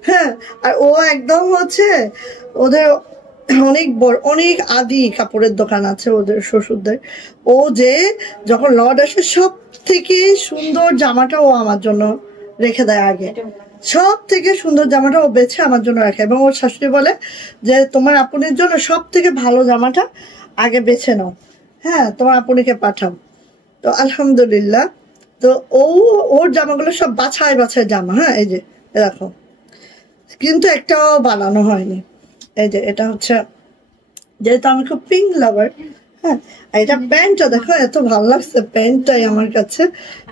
হ্যাঁ, আর ও একদম হচ্ছে ওদের অনেক বড়, অনেক আদি কাপড়ের দোকান আছে ওদের শ্বশুরদের। ও যে যখন লর্ড আসে সব থেকে সুন্দর জামাটা ও আমার জন্য রেখে দেয় আগে, সব থেকে সুন্দর জামাটা ও বেছে আমার জন্য রাখে, এবং ওর শাশুড়ি বলে যে তোমার আপুনির জন্য সব থেকে ভালো জামাটা আগে বেছে নাও, হ্যাঁ তোমার আপুনিকে পাঠাও। তো আলহামদুলিল্লাহ, তো ওর জামাগুলো সব বাছাই বাছাই জামা। হ্যাঁ, এই যে দেখো, কিন্তু একটাও বানানো হয়নি। এই যে এটা হচ্ছে, যেহেতু আমি খুব পিঙ্ক লাভার, হ্যাঁ, এটা প্যান্টটা দেখো এত ভালো লাগছে, প্যান্টটাই আমার কাছে,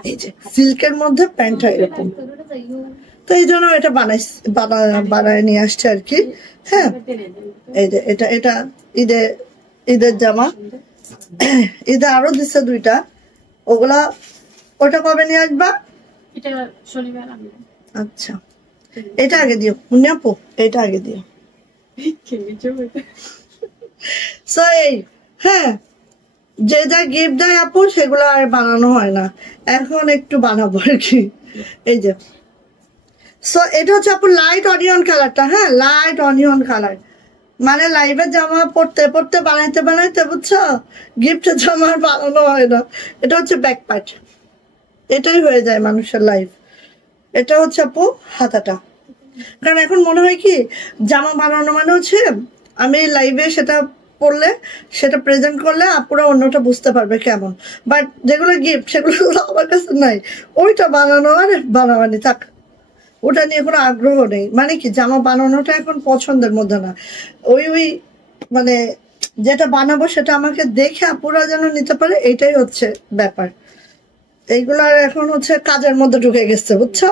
এই যে সিল্কের মধ্যে প্যান্টটা এরকম। তো এই জন্য এটা বানায় নিয়ে আসছে আর কি। হ্যাঁ, এই যে এটা ঈদের জামা, ঈদে আরো দিচ্ছে 2টা, ওগুলা ওটা কবে নিয়ে আসবা? এটা শনিবার আনবো। আচ্ছা, এটা আগে দিও মুন্নি আপু, এটা আগে দিও। সো এই, হ্যাঁ, যে যা গিফট দেয় আপু সেগুলো আর বানানো হয় না, এখন একটু বানাবো আর কি। এই যে, সো এটা হচ্ছে আপু লাইট অনিয়ন কালারটা। হ্যাঁ, লাইট অনিয়ন কালার, মানে লাইভের জামা পড়তে পড়তে বানাইতে বানাইতে, বুঝছো, গিফটের জামা আর বানানো হয় না। এটা হচ্ছে ব্যাক পার্ট, এটাই হয়ে যায় মানুষের লাইফ। এটা হচ্ছে আপু হাতাটা, কারণ এখন মনে হয় কি জামা বানানো মানে হচ্ছে আমি লাইভে সেটা পড়লে, সেটা প্রেজেন্ট করলে আপুরা অন্যটা বুঝতে পারবে কেমন। বাট যেগুলো গিফট সেগুলো আমার কাছে নাই, ওইটা বানানো আর বানাবানি থাক, ওটা নিয়ে কোনো আগ্রহ নেই। মানে কি জামা বানানোটা এখন পছন্দের মধ্যে না, ওই মানে যেটা বানাবো সেটা আমাকে দেখে আপুরা যেন নিতে পারে, এইটাই হচ্ছে ব্যাপার। এইগুলো এখন হচ্ছে কাজের মধ্যে ঢুকে গেছে, বুঝছো?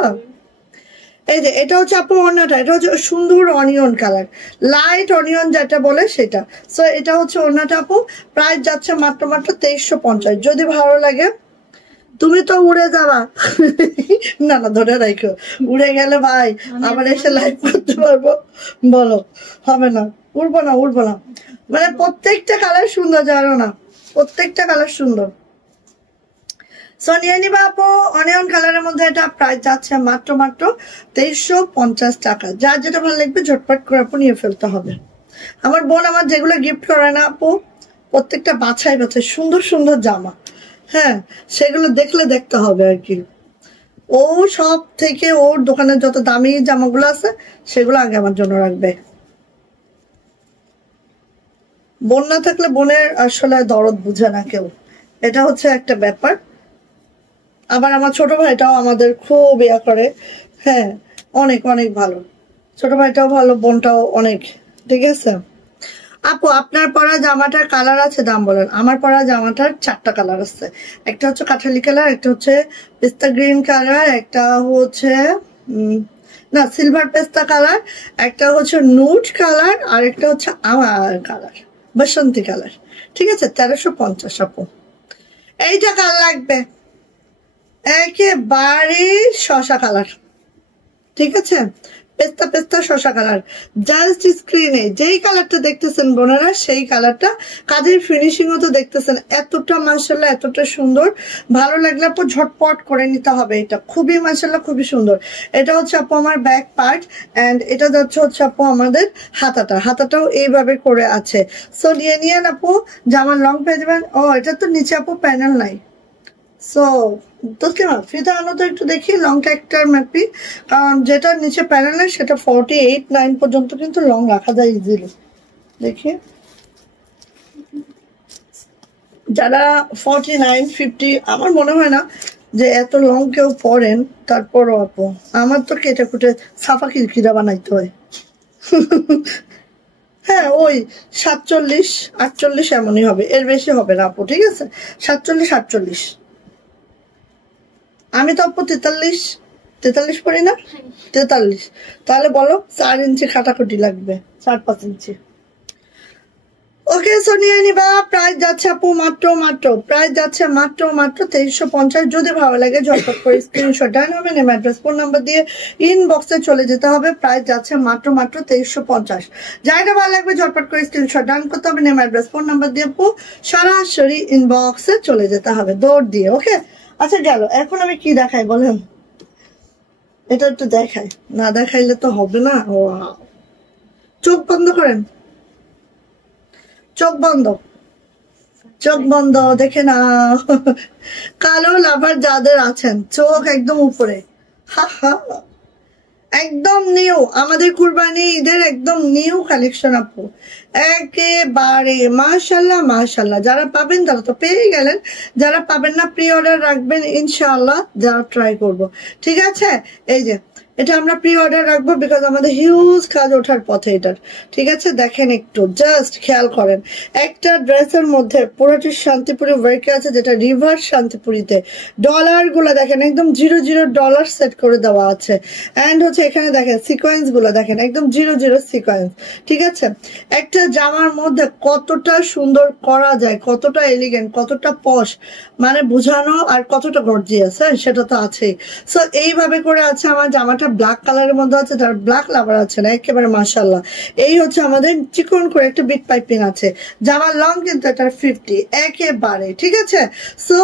এই যে এটা হচ্ছে আপু ওড়নাটা, এটা হচ্ছে সুন্দর অনিয়ন কালার, লাইট অনিয়ন যেটা বলে সেটা। সো এটা হচ্ছে ওড়নাটা আপু, প্রাইস যাচ্ছে মাত্র 2350। যদি ভালো লাগে, তুমি তো উড়ে যাবা, না না ধরে রাখো, উড়ে গেলে ভাই আবার এসে লাইভ করতে পারবো? বলো, হবে না, উড়বো না। মানে প্রত্যেকটা কালার সুন্দর, জানো না, প্রত্যেকটা কালার সুন্দর। সো নিয়ে নিবা আপু, অনিয়ন কালারের মধ্যে এটা প্রাইস যাচ্ছে মাত্র 2350 টাকা। যার যেটা ভালো লাগবে ঝটপট করে আপু নিয়ে ফেলতে হবে। আমার বোন আমার যেগুলো গিফট করে না আপু, প্রত্যেকটা বাছাই বাছাই সুন্দর সুন্দর জামা, হ্যাঁ, সেগুলো দেখলে দেখতে হবে আর কি। ও সব থেকে ওর দোকানের যত দামি জামাগুলো আছে সেগুলো আগে আমার জন্য রাখবে। বোন না থাকলে বোনের আসলে দরদ বুঝে না কেউ, এটা হচ্ছে একটা ব্যাপার। আবার আমার ছোট ভাইটাও আমাদের খুব ইয়া করে, হ্যাঁ, অনেক অনেক ভালো, ছোট ভাইটাও ভালো, বোনটাও অনেক, ঠিক আছে। আপু আপনার পরা জামাটার কালার আছে, দাম বলেন। আমার পরা জামাটার 4টা কালার আছে, একটা হচ্ছে কাঠালি কালার, একটা হচ্ছে পেস্তা গ্রিন কালার, একটা হচ্ছে না সিলভার পেস্তা কালার, একটা হচ্ছে নুড কালার, আর একটা হচ্ছে আমার কালার বসন্তী কালার, ঠিক আছে। 1350 আপু, এইটা কাল লাগবে একেবারে শসা কালার, ঠিক আছে। পেস্তা পেস্তা শসা কালার। জাস্ট স্ক্রিনে যেই কালারটা দেখতেছেন বোনেরা সেই কালারটা, কাজের ফিনিশিংও তো দেখতেছেন এতটা মাশাআল্লাহ, এতটা সুন্দর। ভালো লাগলে আপু ঝটপট করে নিতে হবে, এটা খুবই মাশাআল্লাহ খুবই সুন্দর। এটা হচ্ছে আপু আমার ব্যাক পার্ট এন্ড এটা যাচ্ছে হচ্ছে আপু আমাদের হাতাটাও এইভাবে করে আছে। সো নিয়ে নিয়েন আপু, জামার লং পেয়ে যাবেন। ও এটা তো নিচে আপু প্যানেল নাই, সো তসলিমা ফিতা আনো তো একটু দেখি লংটা একটার ম্যাপি, কারণ যেটা নিচে প্যানেল নেই সেটা 48-9 পর্যন্ত কিন্তু লং রাখা যায় ইজিলি। দেখি যারা 49-50, আমার মনে হয় না যে এত লং কেউ পরেন, তারপরও আপু আমার তো কেটে কুটে সাফা খিরখিরা বানাইতে হয়। হ্যাঁ ওই 47-48 এমনই হবে, এর বেশি হবে না আপু, ঠিক আছে 47-48। আমি তো আপু 43 পড়ি না, 43। তাহলে বলো 4 ইঞ্চি কাটাকুটি লাগবে, 4-5 ইঞ্চি। ওকে সো নিয়ে নিবা। প্রাইস যাচ্ছে আপু প্রাইস যাচ্ছে মাত্র 2350। যদি ভালো লাগে ঝটপট করে স্ক্রিনশট ডান হবে, নেম অ্যাড্রেস ফোন নাম্বার দিয়ে ইনবক্সে চলে যেতে হবে। প্রাইস যাচ্ছে মাত্র 2350। যাইটা ভালো লাগবে ঝটপট করে স্ক্রিনশট ডান করতে হবে, নেম অ্যাড্রেস ফোন নাম্বার দিয়ে আপু সরাসরি ইনবক্সে চলে যেতে হবে দৌড় দিয়ে। ওকে আচ্ছা গেল, এখন আমি কি দেখাই বলেন? এটা একটু দেখাই, না দেখাইলে তো হবে না। চোখ বন্ধ করেন, চোখ বন্ধ দেখে না। কালো লাভার যাদের আছেন চোখ একদম উপরে, একদম নিউ, আমাদের কুরবানি ঈদের একদম নিউ কালেকশন আপু, একেবারে মাশাআল্লাহ। যারা পাবেন তারা তো পেয়ে গেলেন, যারা পাবেন না প্রি অর্ডার রাখবেন ইনশাআল্লাহ, যারা ট্রাই করব। ঠিক আছে এই যে এটা আমরা প্রি অর্ডার রাখবো, বিকজ আমাদের হিউজ কাজ ওঠার পথে এটার। ঠিক আছে দেখেন একটু জাস্ট খেয়াল করেন, একটা ড্রেসের মধ্যে পুরোটি শান্তিপুরি ওয়ার্কে আছে, যেটা রিভার্স শান্তিপুরিতে। ডলার গুলো দেখেন একদম 00 ডলার সেট করে দেওয়া আছে। এন্ড হচ্ছে এখানে দেখেন সিকোয়েন্স গুলো দেখেন একদম 00 সিকোয়েন্স। ঠিক আছে একটা জামার মধ্যে কতটা সুন্দর করা যায়, কতটা এলিগেন্ট, কতটা পশ, মানে বোঝানো, আর কতটা গর্জিয়াস, হ্যাঁ সেটা তো আছেই। সো এইভাবে করে আছে আমার জামাটা, ব্ল্যাক কালারের মধ্যে আছে, যারা ব্ল্যাক লাভার আছে না একেবারে মাশাআল্লাহ। এই হচ্ছে আমাদের চিকন করে একটা বিট পাইপিং আছে, জামার লং কিন্তু এটা 50 একেবারে। ঠিক আছে সো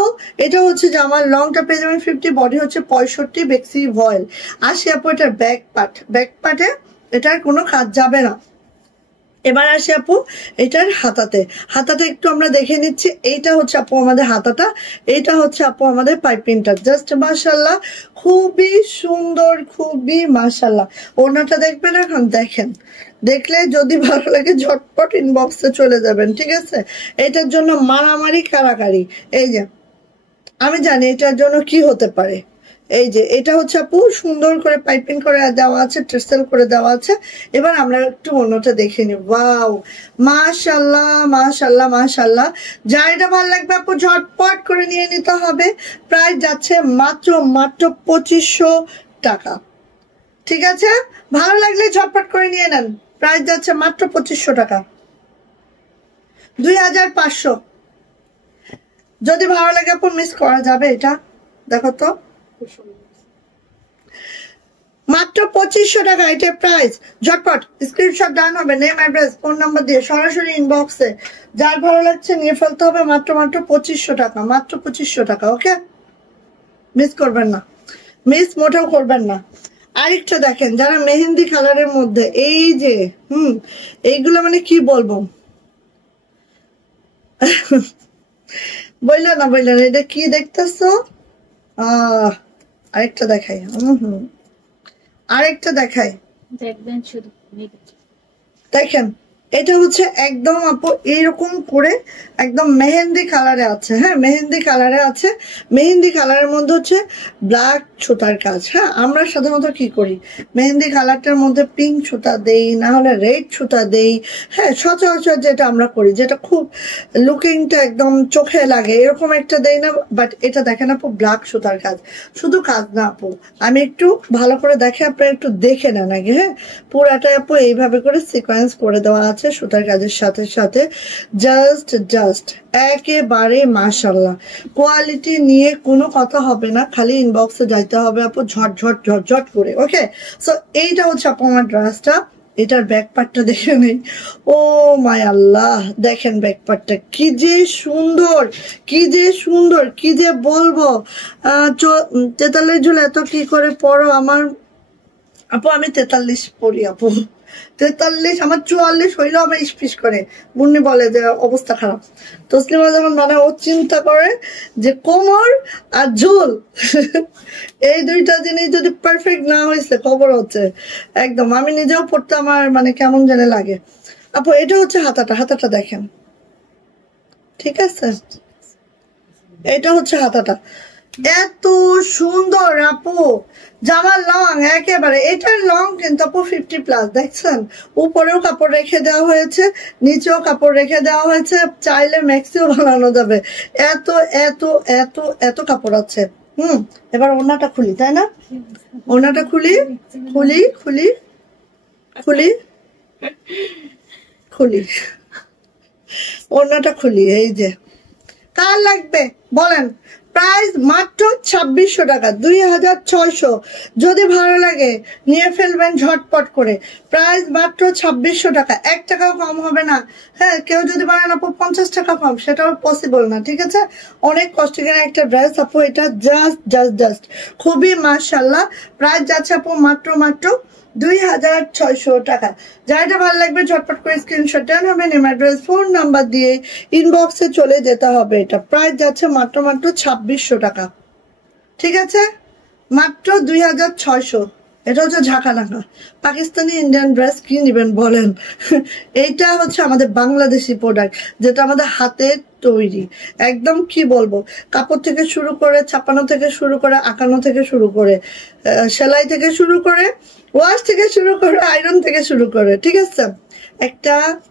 এটা হচ্ছে জামার লংটা পেয়ে যাবেন 50, বডি হচ্ছে 65, বেক্সি ভয়েল। আসি আপু এটার ব্যাক পার্টে এটার কোনো কাজ যাবে না। এবার আসি আপু এটার হাতাতে একটু আমরা দেখে নিচ্ছি। এইটা হচ্ছে আপু আমাদের হাতাটা, এইটা হচ্ছে আপু আমাদের পাইপিংটা। জাস্ট মাশাআল্লাহ খুবই সুন্দর, খুবই মাশাআল্লাহ। ওনাটা দেখবেন এখন, দেখেন, দেখলে যদি ভালো লাগে ঝটপট ইনবক্সে চলে যাবেন। ঠিক আছে এটার জন্য মারামারি কারাকারি, এই যে আমি জানি এটার জন্য কি হতে পারে। এই যে এটা হচ্ছে আপু সুন্দর করে পাইপিং করে দেওয়া আছে, ট্রেসেল করে দেওয়া আছে। এবার আমরা একটু অন্যটা দেখে নিই। ওয়াও মাশাআল্লাহ। যা এটা ভালো লাগবে আপু ঝটপট করে নিয়ে নিতে হবে। প্রাইস যাচ্ছে মাত্র 2500 টাকা। ঠিক আছে ভালো লাগলে ঝটপট করে নিয়ে নেন, প্রাইস যাচ্ছে মাত্র 2500 টাকা, 2500। যদি ভালো লাগে আপু মিস করা যাবে এটা, দেখো তো মাত্র 2500 টাকা এটা প্রাইস। ঝটপট স্ক্রিনশট ডান হবে, নেম অ্যাড্রেস ফোন নাম্বার দিয়ে সরাসরি ইনবক্সে, যার ভালো লাগছে নিয়ে ফেলতে হবে। মাত্র 2500 টাকা, মাত্র 2500 টাকা। ওকে মিস করবেন না, মিস মোটেও করবেন না। আরেকটা দেখেন যারা মেহেন্দি কালারের মধ্যে, এই যে এইগুলো মানে কি বলবো, বললো না এটা কি দেখতেছো। আরেকটা দেখাই, দেখবেন শুধু দেখেন এটা হচ্ছে একদম আপু এইরকম করে একদম মেহেন্দি কালারে আছে। হ্যাঁ মেহেন্দি কালারে আছে, মেহেন্দি কালারের মধ্যে হচ্ছে ব্ল্যাক সুতার কাজ। হ্যাঁ আমরা সাধারণত কি করি, মেহেন্দি কালারটার মধ্যে পিঙ্ক সুতা দেই, না হলে রেড সুতা দেই। হ্যাঁ সচরাচর যেটা আমরা করি, যেটা খুব লুকিংটা একদম চোখে লাগে, এরকম একটা দেই না। বাট এটা দেখেন আপু ব্ল্যাক সুতার কাজ, শুধু কাজ না আপু, আমি একটু ভালো করে দেখে আপনারা একটু দেখে নেন আগে। হ্যাঁ পুরাটা আপু এইভাবে করে সিকোয়েন্স করে দেওয়া আছে। আছে সুতার কাজের সাথে সাথে। জাস্ট একেবারে মাশাআল্লাহ, কোয়ালিটি নিয়ে কোনো কথা হবে না, খালি ইনবক্সে যাইতে হবে আপু ঝট করে। ওকে, সো এইটা হচ্ছে আপু আমার ড্রেসটা। এটার ব্যাক পার্টটা দেখে নেই। ও মাই আল্লাহ, দেখেন ব্যাক পার্টটা কি যে সুন্দর, কি যে বলবো। 43 ঝুল এত কি করে পড়ো আমার আপু? আমি 43 পড়ি আপু, 43, আমার 44 হইলেও আমার ইস্পিস করে। মুন্নি বলে যে অবস্থা খারাপ। তসলিমা যখন মানে ও চিন্তা করে যে কোমর আর ঝুল এই দুইটা জিনিস যদি পারফেক্ট না হয়েছে খবর হচ্ছে একদম। আমি নিজেও পড়তে আমার মানে কেমন জানে লাগে। আপু এটা হচ্ছে হাতাটা দেখেন, ঠিক আছে? এটা হচ্ছে হাতাটা, এত সুন্দর আপু। জামার লং একেবারে, এটার লং কিন্তু আপু 50+, দেখছেন? উপরেও কাপড় রেখে দেওয়া হয়েছে, নিচেও কাপড় রেখে দেওয়া হয়েছে, চাইলে ম্যাক্সিও বানানো যাবে। এত এত এত এত কাপড় আছে। এবার ওড়নাটা খুলি, তাই না? ওড়নাটা খুলি ওড়নাটা খুলি। এই যে কার লাগবে বলেন? প্রাইস মাত্র 2600 টাকা, 2600। যদি ভালো লাগে নিয়ে ফেলবেন ঝটপট করে। প্রাইস মাত্র 2600 টাকা, 1 টাকাও কম হবে না। হ্যাঁ, কেউ যদি বলেন আপু 50 টাকা কম, সেটাও পসিবল না, ঠিক আছে? অনেক কষ্ট করে একটা ড্রেস আপু, এটা জাস্ট খুবই মাশাআল্লাহ। প্রাইস যাচ্ছে আপু মাত্র 2600 টাকা। যাইটা ভালো লাগবে ঝটপট করে স্ক্রিনশট দেন, হবে নেম, অ্যাড্রেস, ফোন নাম্বার দিয়ে ইনবক্সে চলে যেতে হবে। এটা প্রাইস যাচ্ছে মাত্র 2600 টাকা, ঠিক আছে? মাত্র 2600। এটা হচ্ছে ঝাঁকানাকা পাকিস্তানি ইন্ডিয়ান ড্রেস, কি নিবেন বলেন? এইটা হচ্ছে আমাদের বাংলাদেশি প্রোডাক্ট, যেটা আমাদের হাতের তৈরি। একদম কি বলবো, কাপড় থেকে শুরু করে, ছাপানো থেকে শুরু করে, আঁকানো থেকে শুরু করে, সেলাই থেকে শুরু করে, ওয়াশ থেকে শুরু করে, আয়রন থেকে শুরু করে, ঠিক আছে?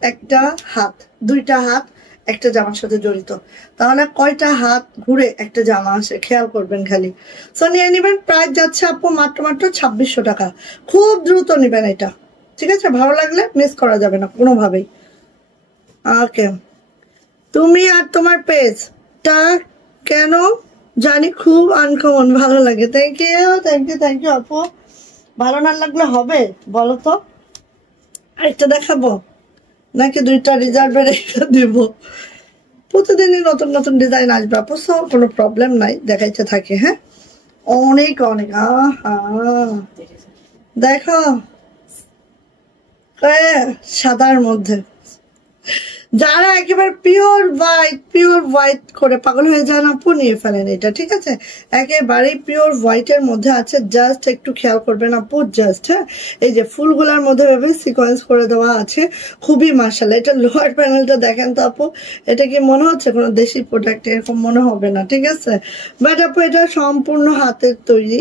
একটা হাত, 2টা হাত একটা জামার সাথে জড়িত, তাহলে কয়টা হাত ঘুরে একটা জামা আসে, খেয়াল করবেন খালি। সো নিয়ে নিবেন। প্রাইস যাচ্ছে আপু মাত্র 2600 টাকা। খুব দ্রুত নিবেন এটা, ঠিক আছে? ভালো লাগলে মিস করা যাবে না কোনোভাবেই। ওকে, তুমি আর তোমার পেজটা কেন জানি খুব আনকমন ভালো লাগে। থ্যাংক ইউ আপু। ভালো না লাগলে হবে বলো তো? আরেকটা দেখাবো নাকি 2টা রিজার্ভে রেখে দিব? প্রতিদিনই নতুন ডিজাইন আসবে আপু, সো কোনো প্রবলেম নাই, দেখাইতে থাকে। হ্যাঁ, অনেক আহা দেখো সাদার মধ্যে যারা একেবারে পিওর হোয়াইট করে পাগল হয়ে যান আপু, নিয়ে ফেলেন এটা, ঠিক আছে? একেবারেই পিওর হোয়াইটের মধ্যে আছে। জাস্ট একটু খেয়াল করবেন আপু, জাস্ট হ্যাঁ, এই যে ফুলগুলার মধ্যে ভেবে সিকোয়েন্স করে দেওয়া আছে, খুবই মাশাআল্লাহ। এটা লোয়ার প্যানেলটা দেখেন তো আপু, এটা কি মনে হচ্ছে কোনো দেশি প্রোডাক্ট? এরকম মনে হবে না, ঠিক আছে? বাট আপু এটা সম্পূর্ণ হাতের তৈরি।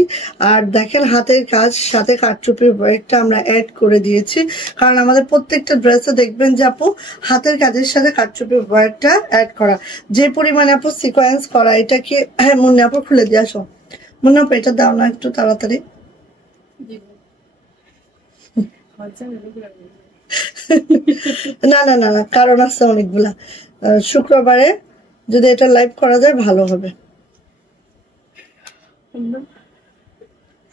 আর দেখেন হাতের কাজ, সাথে কারচুপির ওয়ার্কটা আমরা অ্যাড করে দিয়েছি, কারণ আমাদের প্রত্যেকটা ড্রেসে দেখবেন যে আপু হাতের কাজের সাথে কারচুপির ওয়ার্কটা অ্যাড করা, যে পরিমাণে আপু সিকোয়েন্স করা। এটা কি হ্যাঁ মুন্নি আপু খুলে দিয়ে আসো। মুন্নি আপু এটা দাও না একটু তাড়াতাড়ি। না কারণ আছে অনেকগুলা। শুক্রবারে যদি এটা লাইভ করা যায় ভালো হবে।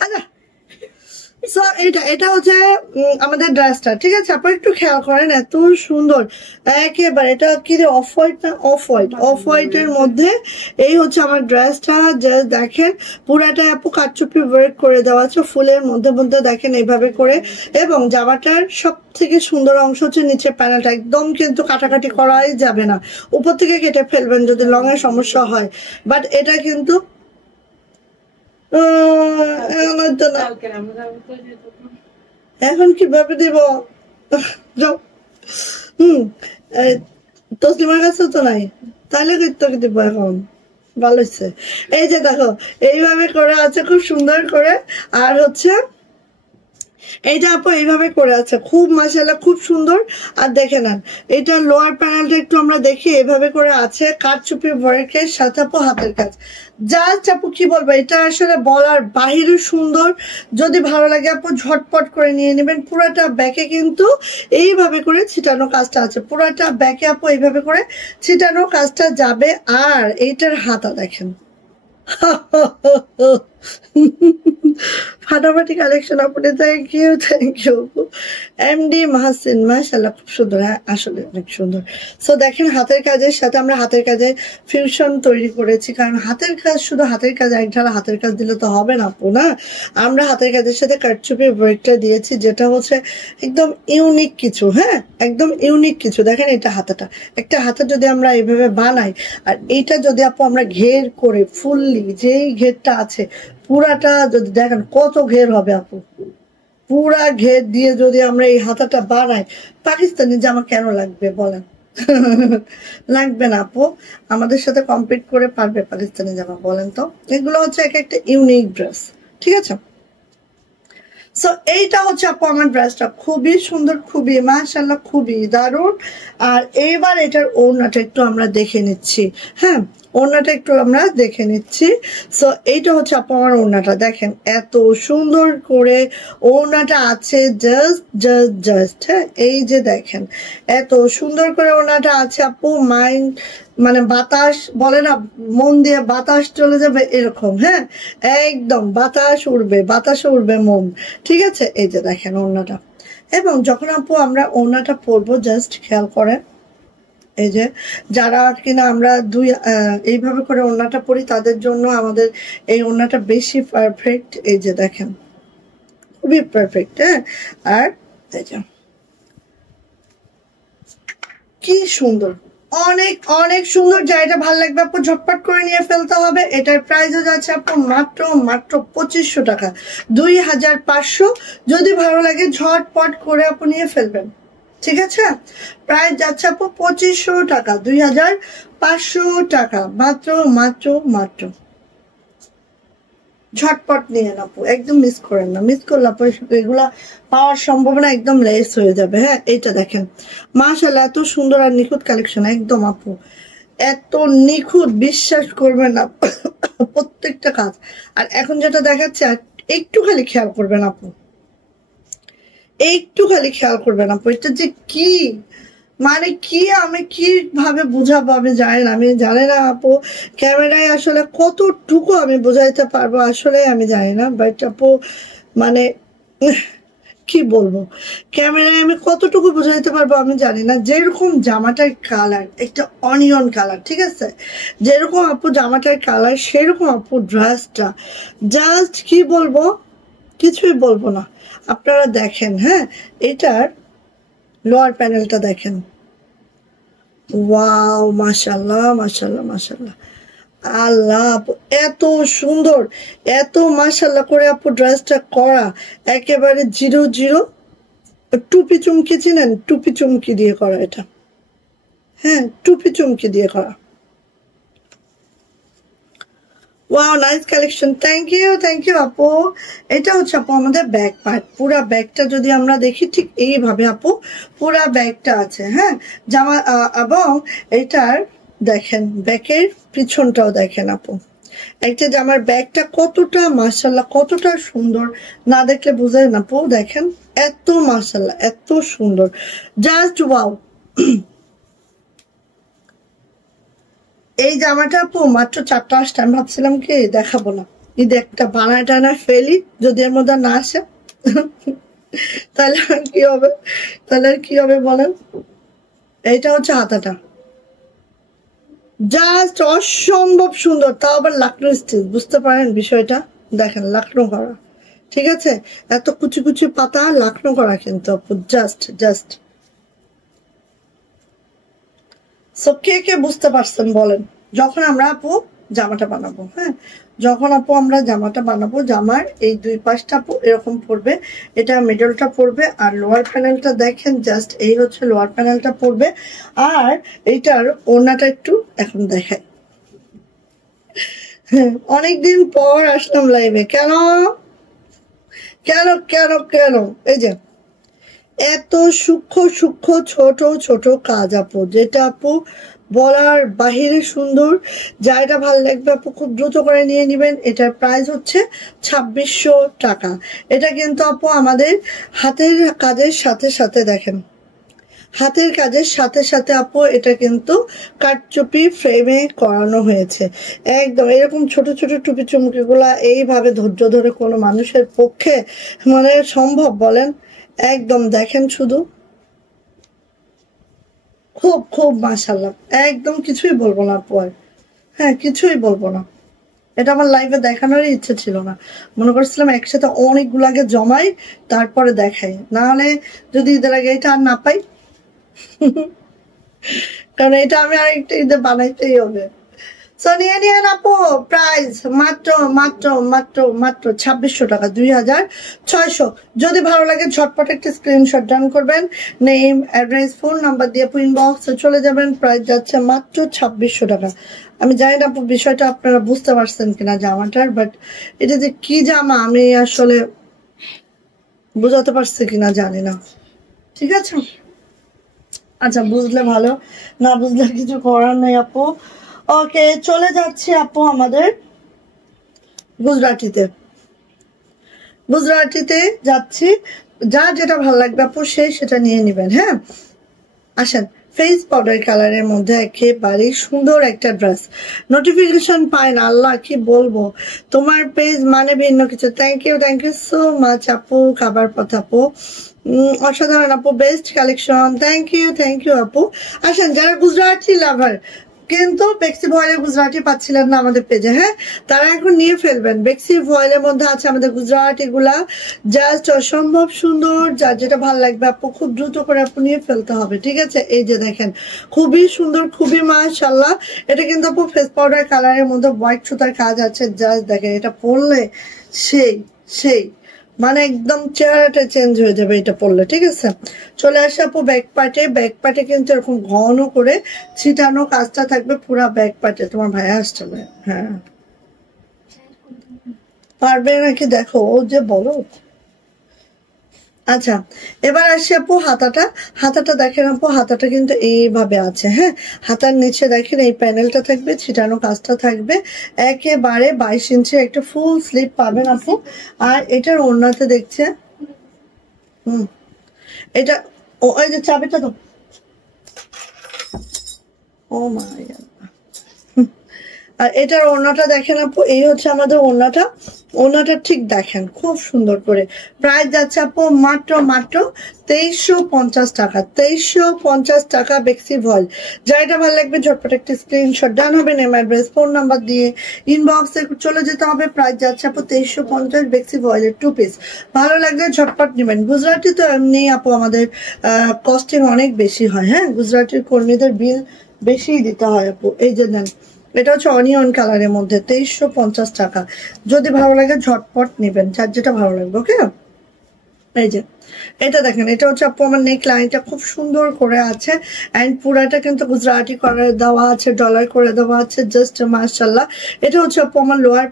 আচ্ছা, সো এটা হচ্ছে আমাদের ড্রেসটা, ঠিক আছে? আপনি একটু খেয়াল করেন, এত সুন্দর একেবারে। এটা কি রে, অফ হোয়াইট না? অফ হোয়াইটের মধ্যে এই হচ্ছে আমার ড্রেসটা। জাস্ট দেখেন পুরাটা আপু কারচুপি ওয়ার্ক করে দেওয়া আছে, ফুলের মধ্যে দেখেন এইভাবে করে। এবং জামাটার সব থেকে সুন্দর অংশ হচ্ছে নিচের প্যানেলটা, একদম কিন্তু কাটাকাটি করাই যাবে না, উপর থেকে কেটে ফেলবেন যদি লং এর সমস্যা হয়। বাট এটা কিন্তু এখন কিভাবে দিব? তসলিমার কাছে তো নাই, তাহলে তোকে দিব এখন। ভালো হচ্ছে, এই যে দেখো এইভাবে করে আছে খুব সুন্দর করে। আর হচ্ছে এইটা আপু এইভাবে করে আছে, খুব মাশাআল্লাহ খুব সুন্দর। আর দেখে নেন এটা লোয়ার প্যানেলটা একটু আমরা দেখি, এইভাবে করে আছে কারচুপি ওয়ার্কের সাথে আপু হাতের কাজ। জাস্ট আপু কি বলবো, এটা আসলে বলার বাহিরে সুন্দর। যদি ভালো লাগে আপু ঝটপট করে নিয়ে নেবেন। পুরাটা ব্যাকে কিন্তু এইভাবে করে ছিটানো কাজটা আছে, পুরাটা ব্যাকে আপু এইভাবে করে ছিটানো কাজটা যাবে। আর এইটার হাতা দেখেন ফাটাফাটি কালেকশন আপনি, থ্যাংক ইউ আপু। এমডি মাহসিন মাশাআল্লাহ খুব সুন্দর, হ্যাঁ আসলে অনেক সুন্দর। সো দেখেন হাতের কাজের সাথে আমরা হাতের কাজে ফিউশন তৈরি করেছি, কারণ হাতের কাজ শুধু হাতের কাজ এক ঢালা হাতের কাজ দিলে তো হবে না আপু না। আমরা হাতের কাজের সাথে কারচুপি ওয়ার্কটা দিয়েছি, যেটা হচ্ছে একদম ইউনিক কিছু। হ্যাঁ একদম ইউনিক কিছু। দেখেন এটা হাতাটা, একটা হাতা যদি আমরা এইভাবে বানাই, আর এইটা যদি আপু আমরা ঘের করে ফুললি যেই ঘেরটা আছে পুরাটা যদি দেখেন কত ঘের হবে আপু, পুরা ঘের দিয়ে যদি আমরা এই হাতাটা বানাই, পাকিস্তানি জামা কেন লাগবে বলেন? লাগবে না আপু, আমাদের সাথে কম্পিট করে পারবে পাকিস্তানি জামা বলেন তো? এগুলো হচ্ছে এক একটা ইউনিক ড্রেস, ঠিক আছে। সো এইটা হচ্ছে আপু আমার ড্রেসটা, খুবই সুন্দর, খুবই মাশাআল্লাহ খুবই দারুণ। আর এইবার এটার ওড়নাটা একটু আমরা দেখে নিচ্ছি। হ্যাঁ ওড়নাটা একটু আমরা দেখে নিচ্ছি। সো এইটা হচ্ছে আপু আমার ওড়নাটা, দেখেন এত সুন্দর করে ওড়নাটা আছে, জাস্ট জাস্ট জাস্ট। হ্যাঁ এই যে দেখেন এত সুন্দর করে ওড়নাটা আছে আপু, মাইন্ড মানে বাতাস বলে না, মন দিয়ে বাতাস চলে যাবে এরকম। হ্যাঁ একদম বাতাস উড়বে, বাতাস উড়বে মন, ঠিক আছে। এই যে দেখেন ওড়নাটা, এবং যখন আপু আমরা ওড়নাটা পরবো জাস্ট খেয়াল করেন, এই যে যারা কিনা আমরা এইভাবে করে ওড়নাটা পরি তাদের জন্য আমাদের এই ওড়নাটা বেশি পারফেক্ট। এই যে দেখেন খুবই পারফেক্ট। হ্যাঁ আর এই যে কি সুন্দর, অনেক অনেক সুন্দর। যা এটা ভালো লাগবে আপু ঝটপট করে নিয়ে ফেলতে হবে। এটার প্রাইসও যাচ্ছে আপু মাত্র মাত্র 2500 টাকা, 2500। যদি ভালো লাগে ঝটপট করে আপু নিয়ে ফেলবেন, ঠিক আছে। প্রাইস যাচ্ছে আপু 2500 টাকা, 2500 টাকা, মাত্র মাত্র মাত্র। ঝটপট নিয়ে আপু, একদম মিস করেন না, মিস করলে আপু এগুলা পাওয়ার সম্ভাবনা একদম লেস হয়ে যাবে। হ্যাঁ এইটা দেখেন মাশাআল্লাহ এত সুন্দর আর নিখুঁত কালেকশন, একদম আপু এত নিখুঁত বিশ্বাস করবেন না প্রত্যেকটা কাজ। আর এখন যেটা দেখাচ্ছে একটু খালি খেয়াল করবেন আপু, একটু খালি খেয়াল করবেন আপু, এটা যে কি মানে কি আমি কিভাবে বুঝাবো আমি জানি না, আমি জানি না আপু ক্যামেরায় আসলে কতটুকু আমি বোঝাইতে পারবো আসলে আমি জানি না। বাট আপু মানে কি বলবো, ক্যামেরায় আমি কতটুকু বোঝাইতে পারবো আমি জানি না। যেরকম জামাটার কালার একটা অনিয়ন কালার, ঠিক আছে, যেরকম আপু জামাটার কালার সেরকম আপু ড্রেসটা, জাস্ট কি বলবো কিছুই বলবো না। আপনারা দেখেন, হ্যাঁ এটার লোয়ার প্যানেলটা দেখেন, ওয়াও মাশাআল্লাহ মাশাআল্লাহ মাশাআল্লাহ, আল্লাহ আপু এত সুন্দর, এত মাশাআল্লাহ করে আপু ড্রেসটা করা, একেবারে 00 টুপি চুমকি চিনেন, টুপি চুমকি দিয়ে করা এটা। হ্যাঁ টুপি চুমকি দিয়ে করা। Wow nice collection, thank you আপু। এটা হচ্ছে আপু আমাদের ব্যাক পার্ট, পুরা ব্যাগটা যদি আমরা দেখি ঠিক এইভাবে আপু পুরা ব্যাগটা আছে। হ্যাঁ জামা এবং এটার দেখেন ব্যাকের পিছনটাও দেখেন আপু, একটা জামার ব্যাগটা কতটা মাশাআল্লাহ কতটা সুন্দর, না দেখলে বোঝা যায় না আপু। দেখেন এত মাশাআল্লাহ এত সুন্দর, জাস্ট ওয়াও। এই জামাটা আপু মাত্র 4টা আসছে, আমি ভাবছিলাম কি দেখাবো না, ঈদে একটা বানায় টানা ফেলি, যদি এর মধ্যে না আসে তাহলে আর কি হবে, তাহলে আর কি হবে বলেন। এইটা হচ্ছে হাতাটা, জাস্ট অসম্ভব সুন্দর, তাও আবার লাকনো স্টিচ, বুঝতে পারেন বিষয়টা, দেখেন লাকনো করা, ঠিক আছে, এত কুচি কুচি পাতা লাকনো করা কিন্তু আপু, জাস্ট জাস্ট। সো কে কে বুঝতে পারছেন বলেন যখন আমরা আপু জামাটা বানাবো। হ্যাঁ যখন আপু আমরা জামাটা বানাবো, জামার এই দুই পাশটা আপু এরকম পড়বে, এটা মিডলটা পড়বে, আর লোয়ার প্যানেলটা দেখেন জাস্ট এই হচ্ছে লোয়ার প্যানেলটা পড়বে। আর এইটার ওড়নাটা একটু এখন দেখাই, অনেকদিন পর আসলাম লাইভে, কেন কেন কেন এই যে এত সূক্ষ্ম সূক্ষ্ম ছোট ছোট কাজ আপু, যেটা আপু বলার বাহিরে সুন্দর। যা এটা ভালো লাগবে আপু খুব দ্রুত করে নিয়ে নেবেন। এটার প্রাইস হচ্ছে 2600 টাকা। এটা কিন্তু আপু আমাদের হাতের কাজের সাথে সাথে দেখেন, হাতের কাজের সাথে সাথে আপু এটা কিন্তু কারচুপি ফ্রেমে করানো হয়েছে। একদম এরকম ছোট ছোট টুপি চুমকিগুলা এইভাবে ধৈর্য ধরে কোনো মানুষের পক্ষে মানে সম্ভব বলেন? একদম দেখেন শুধু, খুব খুব মাশাআল্লাহ, একদম কিছুই বলবো না আপু আর। হ্যাঁ, কিছুই বলবো না। এটা আমার লাইভে দেখানোরই ইচ্ছে ছিল না, মনে করছিলাম একসাথে অনেকগুলাকে জমাই তারপরে দেখাই, না হলে যদি ঈদের আগে এটা আর না পাই কারণ এটা আমি আরেকটা ঈদে বানাইতেই হবে। সো নিয়ে নিয়ে আপু, প্রাইস মাত্র মাত্র মাত্র মাত্র 2600 টাকা, 2600। যদি ভালো লাগে ঝটপট একটা স্ক্রিনশট ডান করবেন, নেম অ্যাড্রেস ফোন নাম্বার দিয়ে ইনবক্সে চলে যাবেন। প্রাইস যাচ্ছে মাত্র 2600 টাকা। আমি জানি না আপু বিষয়টা আপনারা বুঝতে পারছেন কিনা জামাটার, বাট এটা যে কি জামা আমি আসলে বুঝাতে পারছি কিনা জানি না। ঠিক আছে, আচ্ছা বুঝলে ভালো, না বুঝলে কিছু করার নেই আপু। ওকে, চলে যাচ্ছে আপু আমাদের গুজরাটিতে। গুজরাটিতে যাচ্ছি, যার যেটা ভালো লাগবে আপু সে সেটা নিয়ে নেবেন। হ্যাঁ, আসেন। ফেস পাউডার কালারের মধ্যে একেবারে সুন্দর একটা ড্রেস। নোটিফিকেশন পায় না, আল্লাহ কি বলবো, তোমার পেজ মানে ভিন্ন কিছু। থ্যাংক ইউ সো মাচ আপু, খাবার পথ আপু, অসাধারণ আপু, বেস্ট কালেকশন। থ্যাংক ইউ আপু। আসেন, যারা গুজরাটি লাভার কিন্তু বেক্সি ভয়েলের গুজরাটি পাচ্ছিলেন না আমাদের পেজে, হ্যাঁ, তারা এখন নিয়ে ফেলবেন। বেক্সি ভয়েলের মধ্যে আছে আমাদের গুজরাটি গুলা, জাস্ট অসম্ভব সুন্দর। যার যেটা ভালো লাগবে আপু খুব দ্রুত করে আপু নিয়ে ফেলতে হবে। ঠিক আছে, এই যে দেখেন খুবই সুন্দর, খুবই মাশাআল্লাহ। এটা কিন্তু আপু ফেস পাউডার কালারের মধ্যে হোয়াইট সুতার কাজ আছে। জাস্ট দেখেন, এটা পরলে সেই সেই মানে একদম চেহারাটা চেঞ্জ হয়ে যাবে এটা পরলে। ঠিক আছে, চলে আসে আপু ব্যাক পার্টে। ব্যাক পার্টে কিন্তু এরকম ঘন করে ছিটানো কাজটা থাকবে পুরা ব্যাক পার্টে। তোমার ভাই আসছে? হ্যাঁ, পারবে নাকি দেখো, ও যে বলো। আচ্ছা, এবার আসি আপু হাতাটা। হাতাটা দেখেন আপু, হাতাটা কিন্তু এইভাবে আছে। হ্যাঁ, হাতার নিচে দেখেন এই প্যানেলটা থাকবে, ছিটানো কাজটা থাকবে। একেবারে 22 ইঞ্চি একটা ফুল স্লিভ পাবেন আপু। আর এটার ওড়নাতে দেখছে, এটা ওই যে চাবিটা তো, ও মাই গড। আর এটার ওড়নাটা দেখেন আপু, এই হচ্ছে আমাদের ওড়নাটা। ওড়নাটা ঠিক দেখেন খুব সুন্দর করে। প্রাইস যাচ্ছে আপু মাত্র মাত্র 2350 টাকা। 2350 টাকা বেক্সি ভয়েল। যার এটা ভালো লাগবে ঝটপট একটা স্ক্রিনশট ডান হবে, নেম অ্যাড্রেস ফোন নাম্বার দিয়ে ইনবক্সে চলে যেতে হবে। প্রাইস যাচ্ছে আপু 2350 বেক্সি ভয়েলের 2 পিস। ভালো লাগলে ঝটপট নেবেন। গুজরাটি তো এমনি আপু আমাদের কস্টিং অনেক বেশি হয়। হ্যাঁ, গুজরাটির কর্মীদের বিল বেশি দিতে হয় আপু। এই যে দেন, এটা হচ্ছে অনিয়ন কালারের মধ্যে 2350 টাকা। যদি ভালো লাগে ঝটপট নেবেন, যার যেটা ভালো লাগবে। ওকে, এই যে এটা দেখেন, এটা হচ্ছে আপু আমার নেক লাইনটা খুব সুন্দর করে আছে। এন্ড পুরাটা কিন্তু গুজরাটি করে দেওয়া আছে, ডলার করে দেওয়া আছে, জাস্ট মাশাআল্লাহ। এটা হচ্ছে আপু আমার লোয়ার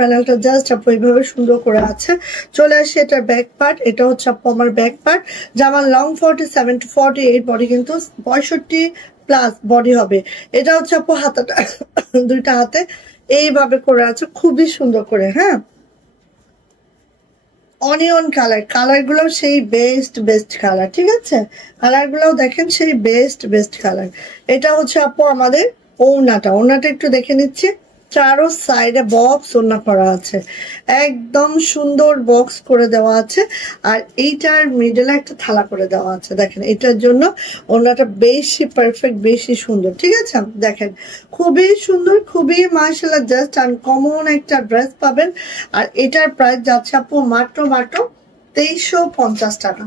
প্যানেলটা জাস্ট আপু এইভাবে সুন্দর করে আছে। চলে আসি এটার ব্যাক পার্ট। এটা হচ্ছে আপু আমার ব্যাক পার্ট। জামার লং 47 to 48, বডি কিন্তু 65 প্লাস বডি হবে। এটা হচ্ছে আপু হাতাটা, দুইটা হাতে এইভাবে করে আছে খুবই সুন্দর করে। হ্যাঁ, অনিয়ন কালার গুলো সেই বেস্ট কালার। ঠিক আছে, কালার গুলো দেখেন সেই বেস্ট কালার। এটা হচ্ছে আপু আমাদের ওড়নাটা একটু দেখে নিচ্ছি। চারো সাইডে বক্স ওড়না করা আছে, একদম সুন্দর বক্স করে দেওয়া আছে। আর এইটার মিডলে একটা থালা করে দেওয়া আছে। দেখেন, এটার জন্য ওড়নাটা বেশি পারফেক্ট, বেশি সুন্দর। ঠিক আছে, দেখেন খুবই সুন্দর, খুবই মাশাআল্লাহ, জাস্ট আনকমন একটা ড্রেস পাবেন। আর এটার প্রাইস যাচ্ছে আপু মাত্র 2350 টাকা।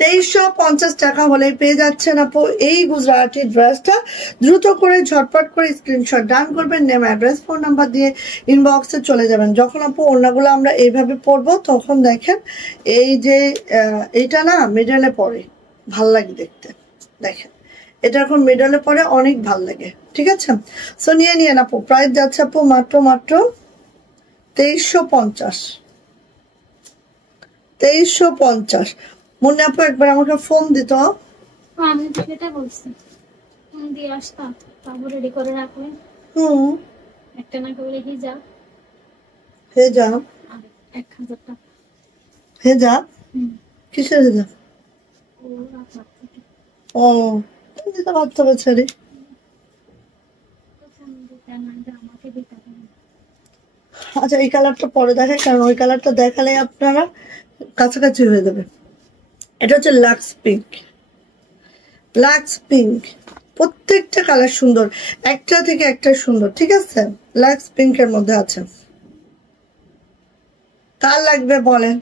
2350 টাকা হলে পেয়ে যাচ্ছেন আপু এই গুজরাটি ড্রেসটা। দ্রুত করে ঝটপট করে স্ক্রিনশট ডান করবেন, নেম অ্যাড্রেস ফোন নাম্বার দিয়ে ইনবক্সে চলে যাবেন। যখন আপু ওড়নাগুলো আমরা এইভাবে পরবো তখন দেখেন এই যে এটা না মিডলে পরে ভাল লাগে দেখতে। দেখেন, এটা এখন মিডলে পরে অনেক ভাল লাগে। ঠিক আছে, সো নিয়ে আপু। প্রাইস যাচ্ছে আপু মাত্র 2350। 2350। মুন্নি আপু একবার আমাকে ফোন দিত। আমি তো সেটা বলছি, আমি দিয়ে আসতাম, তারপর রেডি করে রাখলেন। একটা না করে হিজাব, হেজাব, আর 1000 টাকা। হেজাব কিসের হেজাব? ও রাখা থেকে ও দিতে পারতো বেচারি। তো ফোন দিতে না, আমাকে দিতে হবে। আচ্ছা এই কালারটা পরে দেখায়, কারণ ওই কালারটা দেখালে আপনারা কাছাকাছি হয়ে যাবে। এটা হচ্ছে লাক্স পিঙ্ক। লাক্স পিঙ্ক, প্রত্যেকটা কালার সুন্দর, একটা থেকে একটা সুন্দর, ঠিক আছে? লাক্স পিঙ্কের মধ্যে আছে। কার লাগবে বলেন?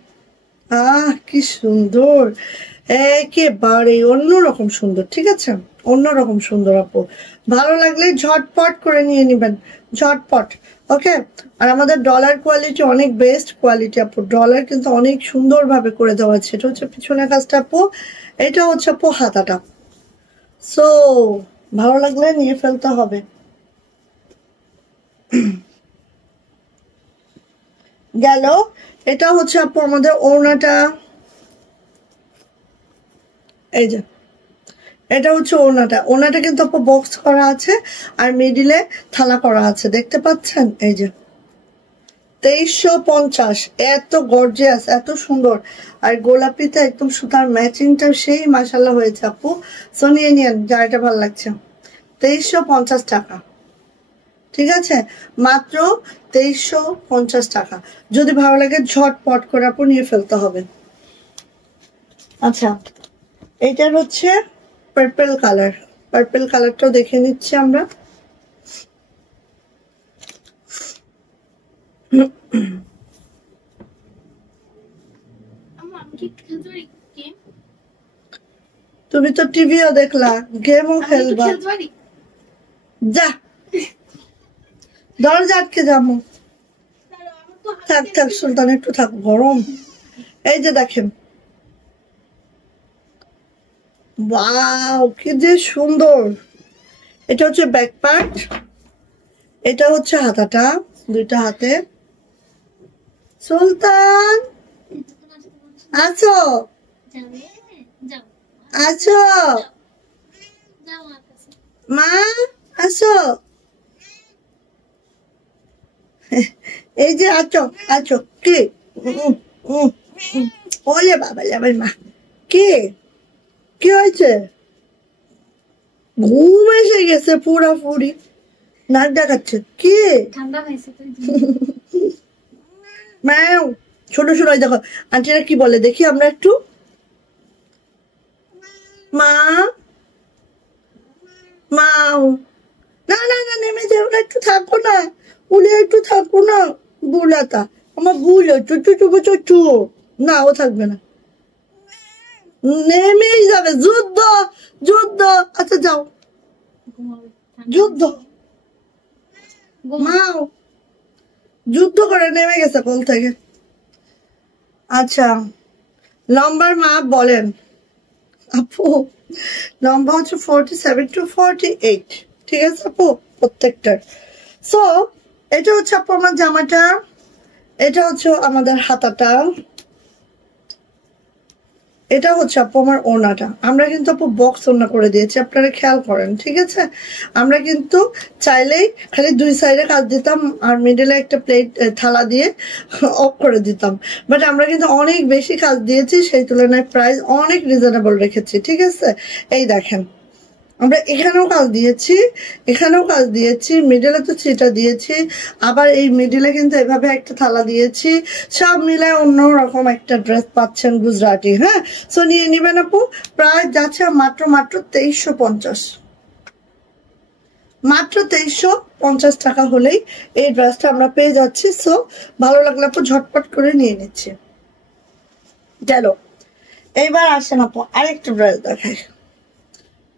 কি সুন্দর, একেবারে অন্যরকম সুন্দর, ঠিক আছে? অন্যরকম সুন্দর আপু, ভালো লাগলে ঝটপট করে নিয়ে নিবেন, ঝটপট। ওকে, আর আমাদের ডলার কোয়ালিটি অনেক বেস্ট কোয়ালিটি আপু, ডলার কিন্তু অনেক সুন্দর ভাবে করে দেওয়া আছে। এটা হচ্ছে পিছনের কাজটা আপু, এটা হচ্ছে আপু হাতাটা। সো ভালো লাগলে নিয়ে ফেলতে হবে। গেল, এটা হচ্ছে আপু আমাদের ওড়নাটা, এই যে এটা হচ্ছে ওড়নাটা। ওড়নাটা কিন্তু আপু বক্স করা আছে আর মিডিলে থালা করা আছে, দেখতে পাচ্ছেন? এই যে 2350, এত গর্জিয়াস, এত সুন্দর। আর গোলাপিতে একদম সুতার ম্যাচিংটা সেই মাশাল্লাহ হয়েছে আপু। সো নিয়ে নিন যার এটা ভালো লাগছে। 2350 টাকা, ঠিক আছে? মাত্র 2350 টাকা। যদি ভালো লাগে ঝটপট করে আপু নিয়ে ফেলতে হবে। আচ্ছা, এইটার হচ্ছে পার্পল কালার। পার্পল কালারটাও দেখে নিচ্ছি আমরা। তুমি তো টিভিও দেখলা, গেমও খেলবা, যা দরজা আটকে যাবো। থাক থাক সুলতান, একটু থাক, গরম। এই যে দেখেন, ওয়াও কি যে সুন্দর। এটা হচ্ছে ব্যাক পার্ট, এটা হচ্ছে হাতাটা, দুইটা হাতে। সুলতান আছো? আছো মা? আছো? এই যে আছো, আছো। কি ওলে বাবা আমার মা, কে? কি হয়েছে? ঘুম এসে গেছে পুরাপুরি, নাক ডাকাচ্ছে। কি ঠান্ডা হয়েছে তো ম্যাও, ছোট ছোট দেখো আন্টিরা কি বলে দেখি আমরা একটু। মা, মাও। না না না, নেমে যাও না, একটু থাকো না, উলে একটু থাকো না। বুলাতা আমার বুলো, চুচু চুপু চুচু। না ও থাকবে না, নেমেই যাবে। যুদ্ধ, যুদ্ধ। আচ্ছা যাও, যুদ্ধ। মাও যুদ্ধ করে নেমে গেছে কোল থেকে। আচ্ছা, লম্বার মাপ বলেন আপু? লম্বা হচ্ছে 47 to 48, ঠিক আছে আপু প্রত্যেকটার। সো এটা হচ্ছে আপু আমার জামাটা, এটা হচ্ছে আমাদের হাতাটা, এটা হচ্ছে আপু আমার ওড়নাটা। আমরা কিন্তু আপু বক্স ওড়না করে দিয়েছি, আপনারা খেয়াল করেন, ঠিক আছে? আমরা কিন্তু চাইলেই খালি দুই সাইডে কাজ দিতাম আর মিডলে একটা প্লেট থালা দিয়ে অফ করে দিতাম, বাট আমরা কিন্তু অনেক বেশি কাজ দিয়েছি, সেই তুলনায় প্রাইস অনেক রিজনেবল রেখেছি, ঠিক আছে? এই দেখেন, আমরা এখানেও কাজ দিয়েছি, এখানেও কাজ দিয়েছি, মিডলে তো সেটা দিয়েছি, আবার এই মিডলে কিন্তু এভাবে একটা থালা দিয়েছি। সব মিলে অন্যরকম একটা ড্রেস পাচ্ছেন গুজরাটি। হ্যাঁ, সো নিয়ে নিবেন আপু। প্রায় যাচ্ছে মাত্র মাত্র 2350, মাত্র 2350 টাকা হলেই এই ড্রেসটা আমরা পেয়ে যাচ্ছি। সো ভালো লাগলে আপু ঝটপট করে নিয়ে নিচ্ছি। গেল, এইবার আসেন আপু আরেকটা ড্রেস দেখায়।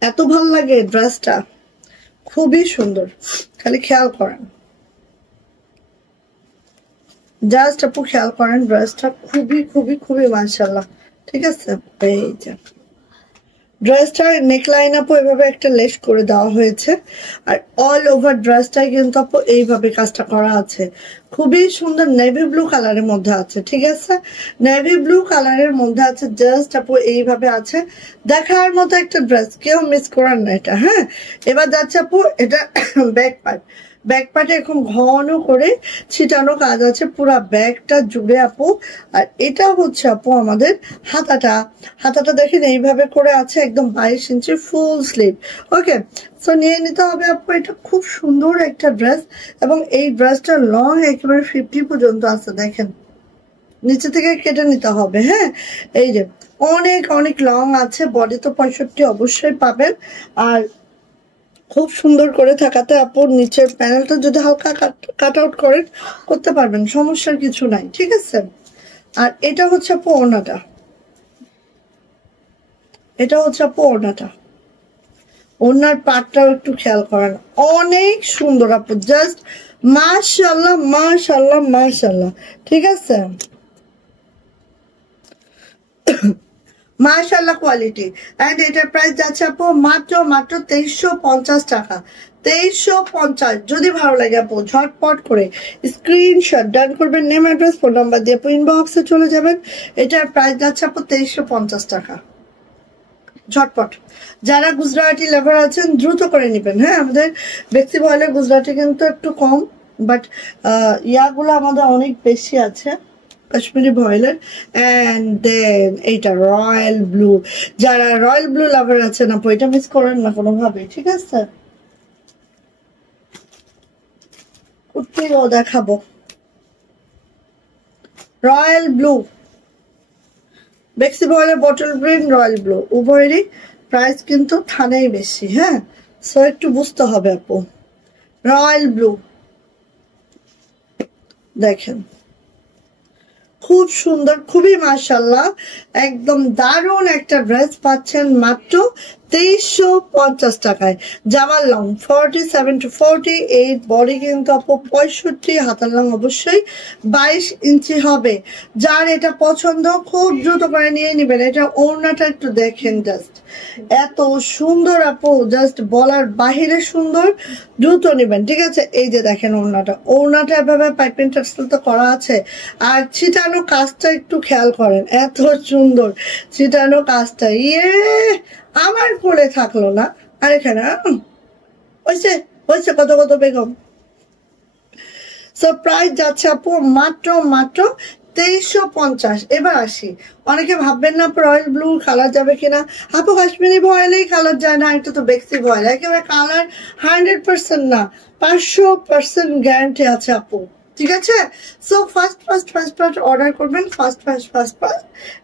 এত ভালো লাগে ড্রেসটা, খুবই সুন্দর, খালি খেয়াল করেন, জাস্ট আপু খেয়াল করেন, ড্রেসটা খুবই খুবই খুবই মাশাআল্লাহ, ঠিক আছে? এই যে ড্রেসটার নেকলাইন আপু এভাবে একটা লেস করে দেওয়া হয়েছে, আর অল ওভার ড্রেসটাই কিন্তু আপু এইভাবে কাজটা করা আছে। খুবই সুন্দর নেভি ব্লু কালারের মধ্যে আছে, ঠিক আছে, নেভি ব্লু কালারের মধ্যে আছে, জাস্ট আপু এইভাবে আছে, দেখার মতো একটা ড্রেস, কেউ মিস করার না এটা। হ্যাঁ, এবার যাচ্ছে আপু এটা ব্যাক পার্ট। ব্যাক পার্টে এরকম ঘন করে ছিটানো কাজ আছে পুরা ব্যাগটা জুড়ে আপু। আর এটা হচ্ছে আপু আমাদের হাতাটা। হাতাটা দেখেন এইভাবে করে আছে, একদম 22 ইঞ্চি ফুল স্লিভ। ওকে, সো নিয়ে নিতে হবে আপু। এটা খুব সুন্দর একটা ড্রেস, এবং এই ড্রেসটা লং একেবারে 50 পর্যন্ত আছে, দেখেন নিচে থেকে কেটে নিতে হবে। হ্যাঁ, এই যে অনেক অনেক লং আছে, বডি তো 65 অবশ্যই পাবেন। আর খুব সুন্দর করে থাকাতে আপু নিচের প্যানেলটা যদি হালকা কাট আউট করেন করতে পারবেন, সমস্যার কিছু নাই, ঠিক আছে। আর এটা হচ্ছে আপু ওড়নাটা, এটা হচ্ছে আপু ওড়নাটা। ওড়নার পাটটাও একটু খেয়াল করেন, অনেক সুন্দর আপু, জাস্ট মাশাআল্লাহ মাশাআল্লাহ মাশাআল্লাহ, ঠিক আছে, মাশাআল্লাহ কোয়ালিটি। এন্ড এটার প্রাইস যাচ্ছে আপু মাত্র 2350 টাকা, 2350। যদি ভালো লাগে আপু ঝটপট করে স্ক্রিনশট ডান করবেন, নেম অ্যাড্রেস ফোন নাম্বার দিয়ে আপু ইনবক্সে চলে যাবেন। এটার প্রাইস যাচ্ছে আপু 2350 টাকা, ঝটপট। যারা গুজরাটি লেভার আছেন দ্রুত করে নেবেন। হ্যাঁ, আমাদের ব্যক্তি বলে গুজরাটি কিন্তু একটু কম, বাট ইয়াগুলো আমাদের অনেক বেশি আছে কাশ্মীরি ভয়েলের। এন্ড দেন এইটা রয়্যাল ব্লু, যারা রয়্যাল ব্লু লাভার আছেন আপু এটা মিস করেন না কোনোভাবে, ঠিক আছে। কুর্তিও দেখাবো রয়্যাল ব্লু, বেক্সি ভয়েলের বটল গ্রিন, রয়্যাল ব্লু, উভয়েরই প্রাইস কিন্তু থানেই বেশি। হ্যাঁ, সো একটু বুঝতে হবে আপু। রয়্যাল ব্লু দেখেন, খুব সুন্দর, খুবই মাশাআল্লাহ, একদম দারুণ একটা ড্রেস পাচ্ছেন মাত্র 2350 টাকায়। জামার লং 47 to 48, বডি কিন্তু আপু 65, হাতার লং অবশ্যই 22 ইঞ্চি হবে। যার এটা পছন্দ খুব দ্রুত করে নিয়ে নেবেন। এটা ওড়নাটা একটু দেখেন, জাস্ট এত সুন্দর আপু, জাস্ট বলার বাহিরে সুন্দর, দ্রুত নেবেন, ঠিক আছে। এই যে দেখেন ওড়নাটা, ওড়নাটা এভাবে পাইপিং টার্সেল তো করা আছে, আর ছিটানো কাজটা একটু খেয়াল করেন, এত সুন্দর ছিটানো কাজটা। ইয়ে আমার কোলে থাকলো না, আর এখানে হয়েছে হয়েছে কত কত বেগম। সো প্রাইস যাচ্ছে আপু মাত্র 2350। এবার আসি, অনেকে ভাববেন না রয়্যাল ব্লু কালার যাবে কিনা আপু, কাশ্মীরি ভয়েলেই কালার যায় না, এটা তো বেক্সি ভয়েল, একেবারে কালার 100% না, 500% গ্যারান্টি আছে আপু, ঠিক আছে। সো ফার্স্ট অর্ডার করবেন, ফার্স্ট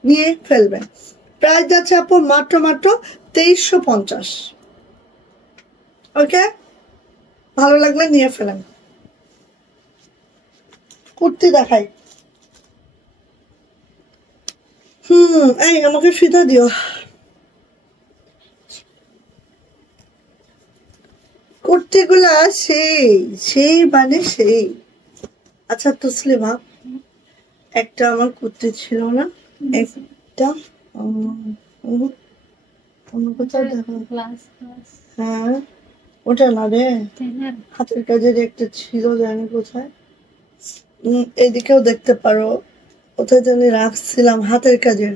নিয়ে ফেলবেন। প্রাইস যাচ্ছে আপু মাত্র 2350। ওকে, ভালো লাগলে নিয়ে ফেলেন। কুর্তি দেখাই। এই আমাকে ফিতা দিও। কুর্তিগুলা সেই মানে সেই। আচ্ছা তসলিমা, একটা আমার কুর্তি ছিল না, একটা হ্যাঁ ওটা না রে, হাতের কাজের একটা ছিল, জানি কোথায়, এদিকেও দেখতে পারো, কোথায় জানি রাখছিলাম হাতের কাজের,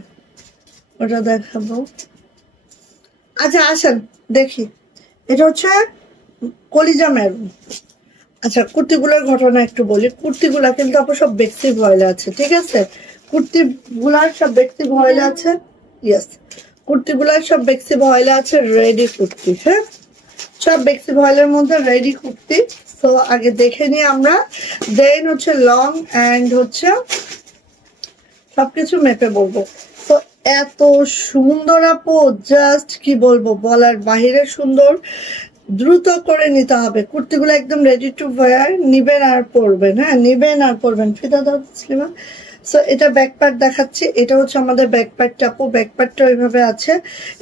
ওটা দেখাবো। আচ্ছা আসেন দেখি, এটা হচ্ছে কলিজা মেরুন। আচ্ছা কুর্তিগুলোর ঘটনা একটু বলি। কুর্তিগুলা কিন্তু আপনার সব বেক্সি ভয়েলে আছে, ঠিক আছে, কুর্তিগুলার সব বেক্সি ভয়েলে আছে, ইয়েস, কুর্তিগুলার সব বেক্সি ভয়েলে আছে, রেডি কুর্তি। হ্যাঁ, সব বেক্সি ভয়েলের মধ্যে রেডি কুর্তি। তো আগে দেখে নিই আমরা, দেন হচ্ছে লং অ্যান্ড হচ্ছে সবকিছু মেপে বলবো। তো এত সুন্দর আপু, জাস্ট কি বলবো, বলার বাহিরে সুন্দর, দ্রুত করে নিতে হবে। কুর্তিগুলো একদম রেডি টু ওয়্যার, নিবেন আর পরবেন। হ্যাঁ, নিবেন আর পরবেন। ফিতা দাও তসলিমা। সো এটা ব্যাক পার্ট দেখাচ্ছি, এটা হচ্ছে আমাদের ব্যাক পার্টটা আপু, ব্যাক পার্টটা ওইভাবে আছে।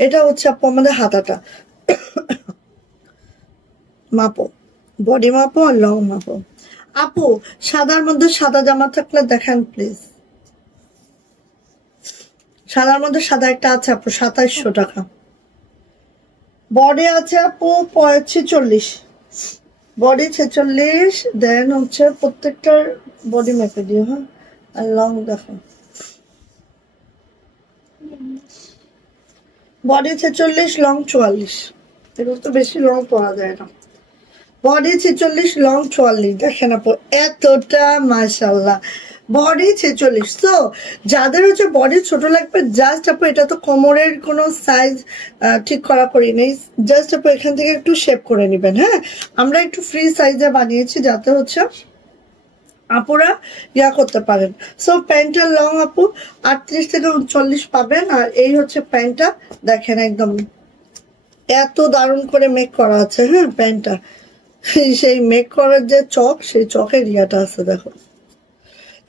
এটা হচ্ছে আপু আমাদের হাতাটা, মাপো, বডি মাপো আর লং মাপো। আপু সাদার মধ্যে সাদা জামা থাকলে দেখান প্লিজ। সাদার মধ্যে সাদা একটা আছে আপু, 2700 টাকা। বডি আছে আপু 46, বডি 46, দেন হচ্ছে প্রত্যেকটার বডি মেপে দিও। হ্যাঁ, আর লং দেখো, বডি 46, লং 44। এগুলো তো বেশি লং পরা যায় না। বডি 46, লং 44, দেখেন আপু এতটা মাশাআল্লাহ। বডি 46। তো যাদের হচ্ছে বডি ছোট লাগবে, জাস্ট আপু এটা তো কোমরের কোনো সাইজ ঠিক করা করি নেই, জাস্ট আপু এখান থেকে একটু শেপ করে নেবেন। হ্যাঁ, আমরা একটু ফ্রি সাইজে বানিয়েছি যাতে হচ্ছে আপুরা ইয়া করতে পারেন। সো প্যান্টের লং আপু 38 থেকে 39 পাবেন। আর এই হচ্ছে প্যান্টটা, দেখেন একদম এত দারুণ করে মেক করা আছে। হ্যাঁ, প্যান্টটা সেই মেক করার যে চক, সেই চকের ইয়াটা আছে দেখো,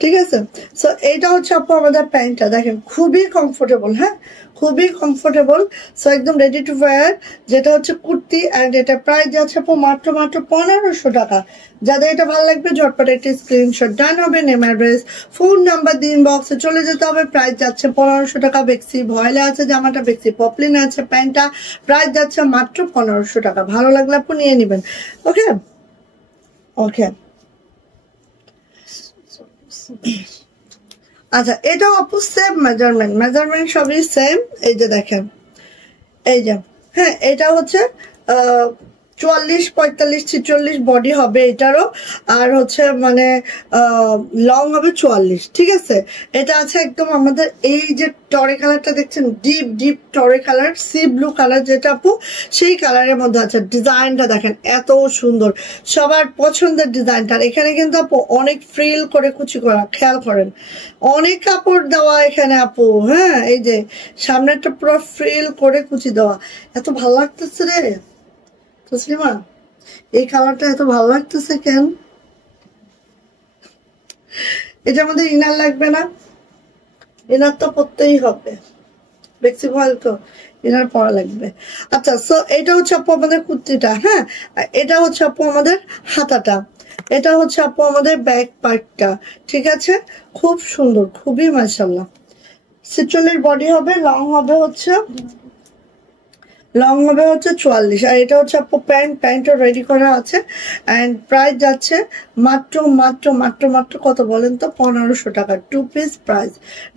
ঠিক আছে। সো এইটা হচ্ছে আপু আমাদের প্যান্টটা, দেখেন খুবই কমফোর্টেবল। হ্যাঁ, খুবই কমফোর্টেবল। সো একদম রেডি টু ওয়্যার, যেটা হচ্ছে কুর্তি। অ্যান্ড এটা প্রাইস যাচ্ছে আপু মাত্র 1500 টাকা। যাদের এটা ভালো লাগবে ঝটপট একটি স্ক্রিনশট ডান হবে, নেম অ্যাড্রেস ফোন নাম্বার দিন, বক্সে চলে যেতে হবে। প্রাইস যাচ্ছে 1500 টাকা। বেক্সি ভয়েলে আছে জামাটা, বেক্সি পপলিনে আছে প্যান্টটা, প্রাইস যাচ্ছে মাত্র 1500 টাকা। ভালো লাগলে আপু নিয়ে নেবেন। ওকে ওকে, আচ্ছা এটাও আপু সেম মেজারমেন্ট সবই সেম। এই যে দেখেন, এই যে হ্যাঁ, এটা হচ্ছে 44, 45, 46 বডি হবে এটারও। আর হচ্ছে মানে লং হবে 44, ঠিক আছে। এটা আছে একদম আমাদের এই যে টরে কালারটা দেখছেন, ডিপ ডিপ টরে কালার, সি ব্লু কালার যেটা আপু, সেই কালারের মধ্যে আছে। ডিজাইনটা দেখেন এত সুন্দর, সবার পছন্দের ডিজাইনটা। এখানে কিন্তু আপু অনেক ফ্রিল করে কুচি করা, খেয়াল করেন অনেক কাপড় দেওয়া এখানে আপু। হ্যাঁ, এই যে সামনেরটা পুরো ফ্রিল করে কুচি দেওয়া, এত ভালো লাগতেছে রে তসলিমা, এই কালারটা এত ভালো লাগতেছে কেন? এটার মধ্যে ইনার লাগবে না? ইনার তো পরতেই হবে, বেক্সি ভয়েল তো ইনার পরা লাগবে। আচ্ছা, সো এটা হচ্ছে আপু আমাদের কুর্তিটা। হ্যাঁ, এটা হচ্ছে আপু আমাদের হাতাটা, এটা হচ্ছে আপু আমাদের ব্যাক পার্টটা, ঠিক আছে। খুব সুন্দর, খুবই মাশাআল্লাহ। 46 বডি হবে, লং হবে হচ্ছে 44। আর এটা হচ্ছে আপু প্যান্টও রেডি করা আছে। অ্যান্ড প্রাইস যাচ্ছে মাত্র মাত্র মাত্র মাত্র কত বলেন তো, 1500 টাকা। 2 piece price,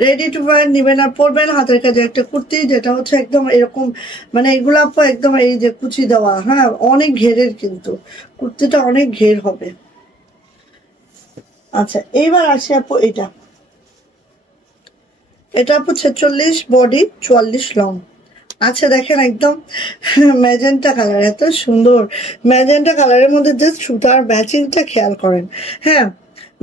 ready to wire নিবেন আর পরবেন। হাতের কাছে একটা কুর্তি, যেটা হচ্ছে একদম এরকম, মানে এগুলো আপু একদম এই যে কুচি দেওয়া। হ্যাঁ, অনেক ঘেরের, কিন্তু কুর্তিটা অনেক ঘের হবে। আচ্ছা, এইবার আসি আপু এটা আপু 46 বডি, 44 লং আচ্ছা, দেখেন একদম ম্যাজেন্টা কালার, এত সুন্দর ম্যাজেন্টা কালারের মধ্যে জাস্ট সুতার ম্যাচিংটা খেয়াল করেন। হ্যাঁ,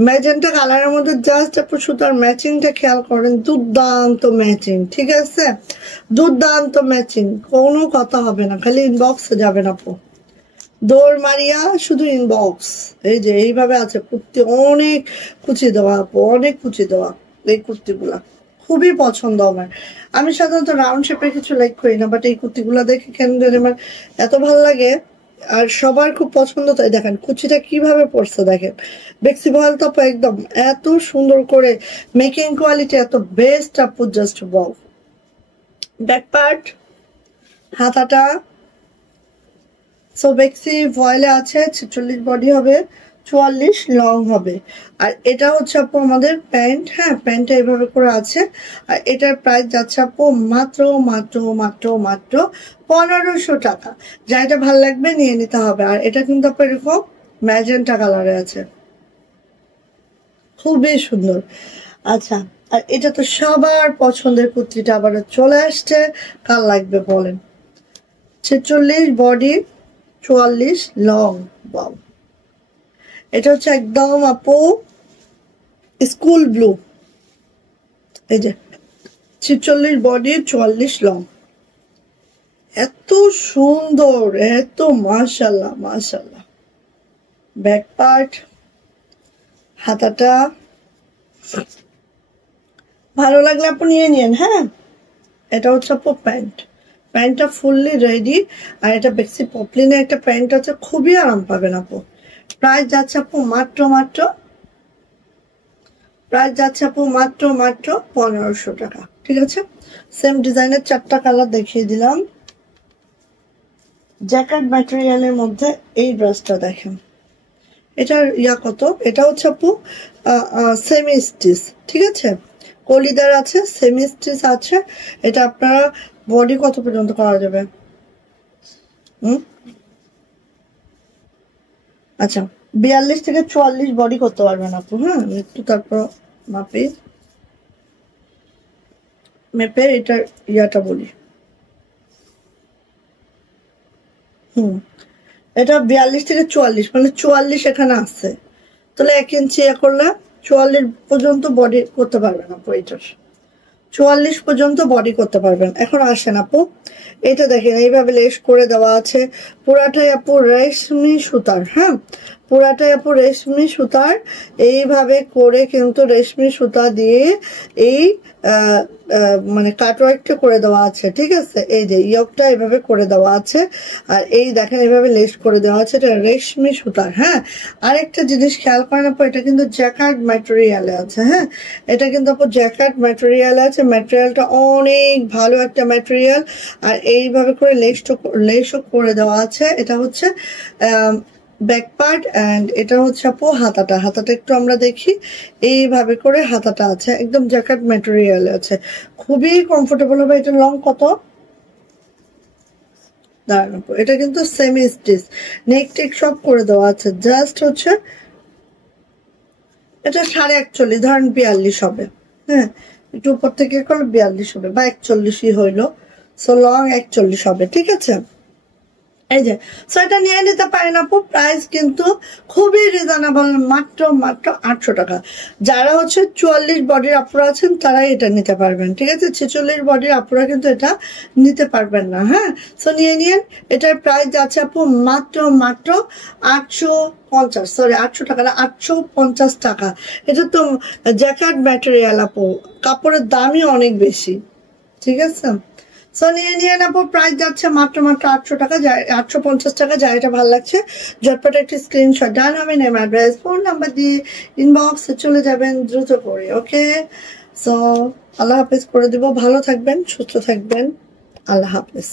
ম্যাজেন্টা কালারের মধ্যে জাস্ট আপু সুতার ম্যাচিংটা খেয়াল করেন, দুর্দান্ত ম্যাচিং, ঠিক আছে, দুর্দান্ত ম্যাচিং, কোনো কথা হবে না। খালি ইনবক্সে যাবেন আপু, দৌড় মারিয়া শুধু ইনবক্স। এই যে এইভাবে আছে কুর্তি, অনেক কুচি দেওয়া আপু, অনেক কুচি দেওয়া এই কুর্তিগুলা, খুবই পছন্দ আমার। আমি সাধারণত রাউন্ড শেপের কিছু লাইক করি না, বাট এই কুর্তিগুলা দেখে কেন জানি আমার এত ভালো লাগে, আর সবার খুব পছন্দ। তাই দেখেন কুচিটা কিভাবে পড়ছে, দেখেন বেক্সি ভয়েল তো আপু একদম এত সুন্দর করে, মেকিং কোয়ালিটি এত বেস্ট আপু, জাস্ট ওয়াও। ব্যাক পার্ট, হাতাটা, সো বেক্সি ভয়েলে আছে 46 বডি হবে, 44 লং হবে। আর এটা হচ্ছে আপু আমাদের প্যান্ট। হ্যাঁ, প্যান্টটা এইভাবে করে আছে। আর এটার প্রাইস যাচ্ছে আপু মাত্র মাত্র মাত্র মাত্র 1500 টাকা। যা এটা ভালো লাগবে নিয়ে নিতে হবে। আর এটা কিন্তু আপু এরকম ম্যাজেন্টা কালারে আছে, খুবই সুন্দর। আচ্ছা, আর এটা তো সবার পছন্দের কুর্তিটা আবার চলে আসছে, কার লাগবে বলেন। 46 বডি, 44 লং, বাউ। এটা হচ্ছে একদম আপু স্কুল ব্লু, এই যে 46 বডি, 44 লং, এত সুন্দর, এত মাশাআল্লাহ মাশাআল্লাহ। ব্যাক পার্ট, হাতাটা ভালো লাগলে আপু নিয়ে নিন। হ্যাঁ, এটা হচ্ছে আপু প্যান্টটা ফুললি রেডি। আর এটা বেক্সি পপলিনে একটা প্যান্ট আছে, খুবই আরাম পাবেন আপু। প্রাইস যাচ্ছে আপু মাত্র মাত্র 1500 টাকা, ঠিক আছে। সেম ডিজাইনের 4টা কালার দেখিয়ে দিলাম। জ্যাকেট ম্যাটেরিয়ালের মধ্যে এই ড্রেসটা দেখেন, এটার কত, এটা হচ্ছে আপু সেমি স্টিচ, ঠিক আছে, কলিদার আছে, সেমি স্টিচ আছে। এটা আপনারা বডি কত পর্যন্ত করা যাবে? আচ্ছা 42 থেকে 44 বডি করতে পারবেন আপু। হ্যাঁ একটু তারপর মেপে এটার বলি। এটা 42 থেকে 44, মানে 44 এখানে আছে, তাহলে 1 ইঞ্চি করলে 44 পর্যন্ত বডি করতে পারবেন আপু। এটার 44 পর্যন্ত বডি করতে পারবেন। এখন আসেন আপু, এটা দেখেন এইভাবে লেস করে দেওয়া আছে, পুরাটাই আপু রেশমি সুতার। হ্যাঁ পুরাটাই আপু রেশমি সুতার, এইভাবে করে কিন্তু রেশমি সুতা দিয়ে এই মানে কাটওয়ার্কটা করে দেওয়া আছে, ঠিক আছে। এই যে ইয়কটা এইভাবে করে দেওয়া আছে, আর এই দেখেন এইভাবে লেস করে দেওয়া আছে, এটা রেশমি সুতার। হ্যাঁ আরেকটা জিনিস খেয়াল করেন আপু, এটা কিন্তু জ্যাকেট ম্যাটেরিয়ালে আছে। হ্যাঁ এটা কিন্তু আপু জ্যাকেট ম্যাটেরিয়ালে আছে, ম্যাটেরিয়ালটা অনেক ভালো একটা ম্যাটেরিয়াল, আর এইভাবে করে লেসও করে দেওয়া আছে। এটা হচ্ছে ব্যাক পার্ট, অ্যান্ড এটা হচ্ছে আপু হাতাটা একটু আমরা দেখি, এইভাবে করে হাতাটা আছে, একদম জ্যাকেট ম্যাটেরিয়াল আছে, খুবই কমফোর্টেবল হবে। এটা লং কত? দাঁড়ান আপু, এটা কিন্তু সেমি স্টিচ, নেক টেক সব করে দেওয়া আছে, জাস্ট হচ্ছে এটা 41.5, ধরেন 42 হবে। হ্যাঁ একটু উপর থেকে করলে 42 হবে, বা 41ই হইলো, সো লং 41 হবে, ঠিক আছে। এই যে সো এটা নিয়ে নিতে পারেন আপু, প্রাইস কিন্তু খুবই রিজনেবল, মাত্র 800 টাকা। যারা হচ্ছে 44 বডির আপুরা আছেন তারাই এটা নিতে পারবেন, ঠিক আছে। 46 বডির আপুরা কিন্তু এটা নিতে পারবেন না। হ্যাঁ সো নিয়ে নিন, এটার প্রাইস যাচ্ছে আপু মাত্র 850, সরি 800 টাকা না, 850 টাকা। এটা তো জ্যাকেট ম্যাটেরিয়াল আপু, কাপড়ের দামই অনেক বেশি, ঠিক আছে। সো নিয়ে আপু, প্রাইস যাচ্ছে মাত্র 800 টাকা, 850 টাকা। যা এটা ভালো লাগছে ঝটপট একটি স্ক্রিনশট ডান হবে, নেম অ্যাড্রেস ফোন নাম্বার দিয়ে ইনবক্সে চলে যাবেন দ্রুত করে। ওকে সো আল্লাহ হাফেজ করে দিব, ভালো থাকবেন, সুস্থ থাকবেন, আল্লাহ হাফেজ।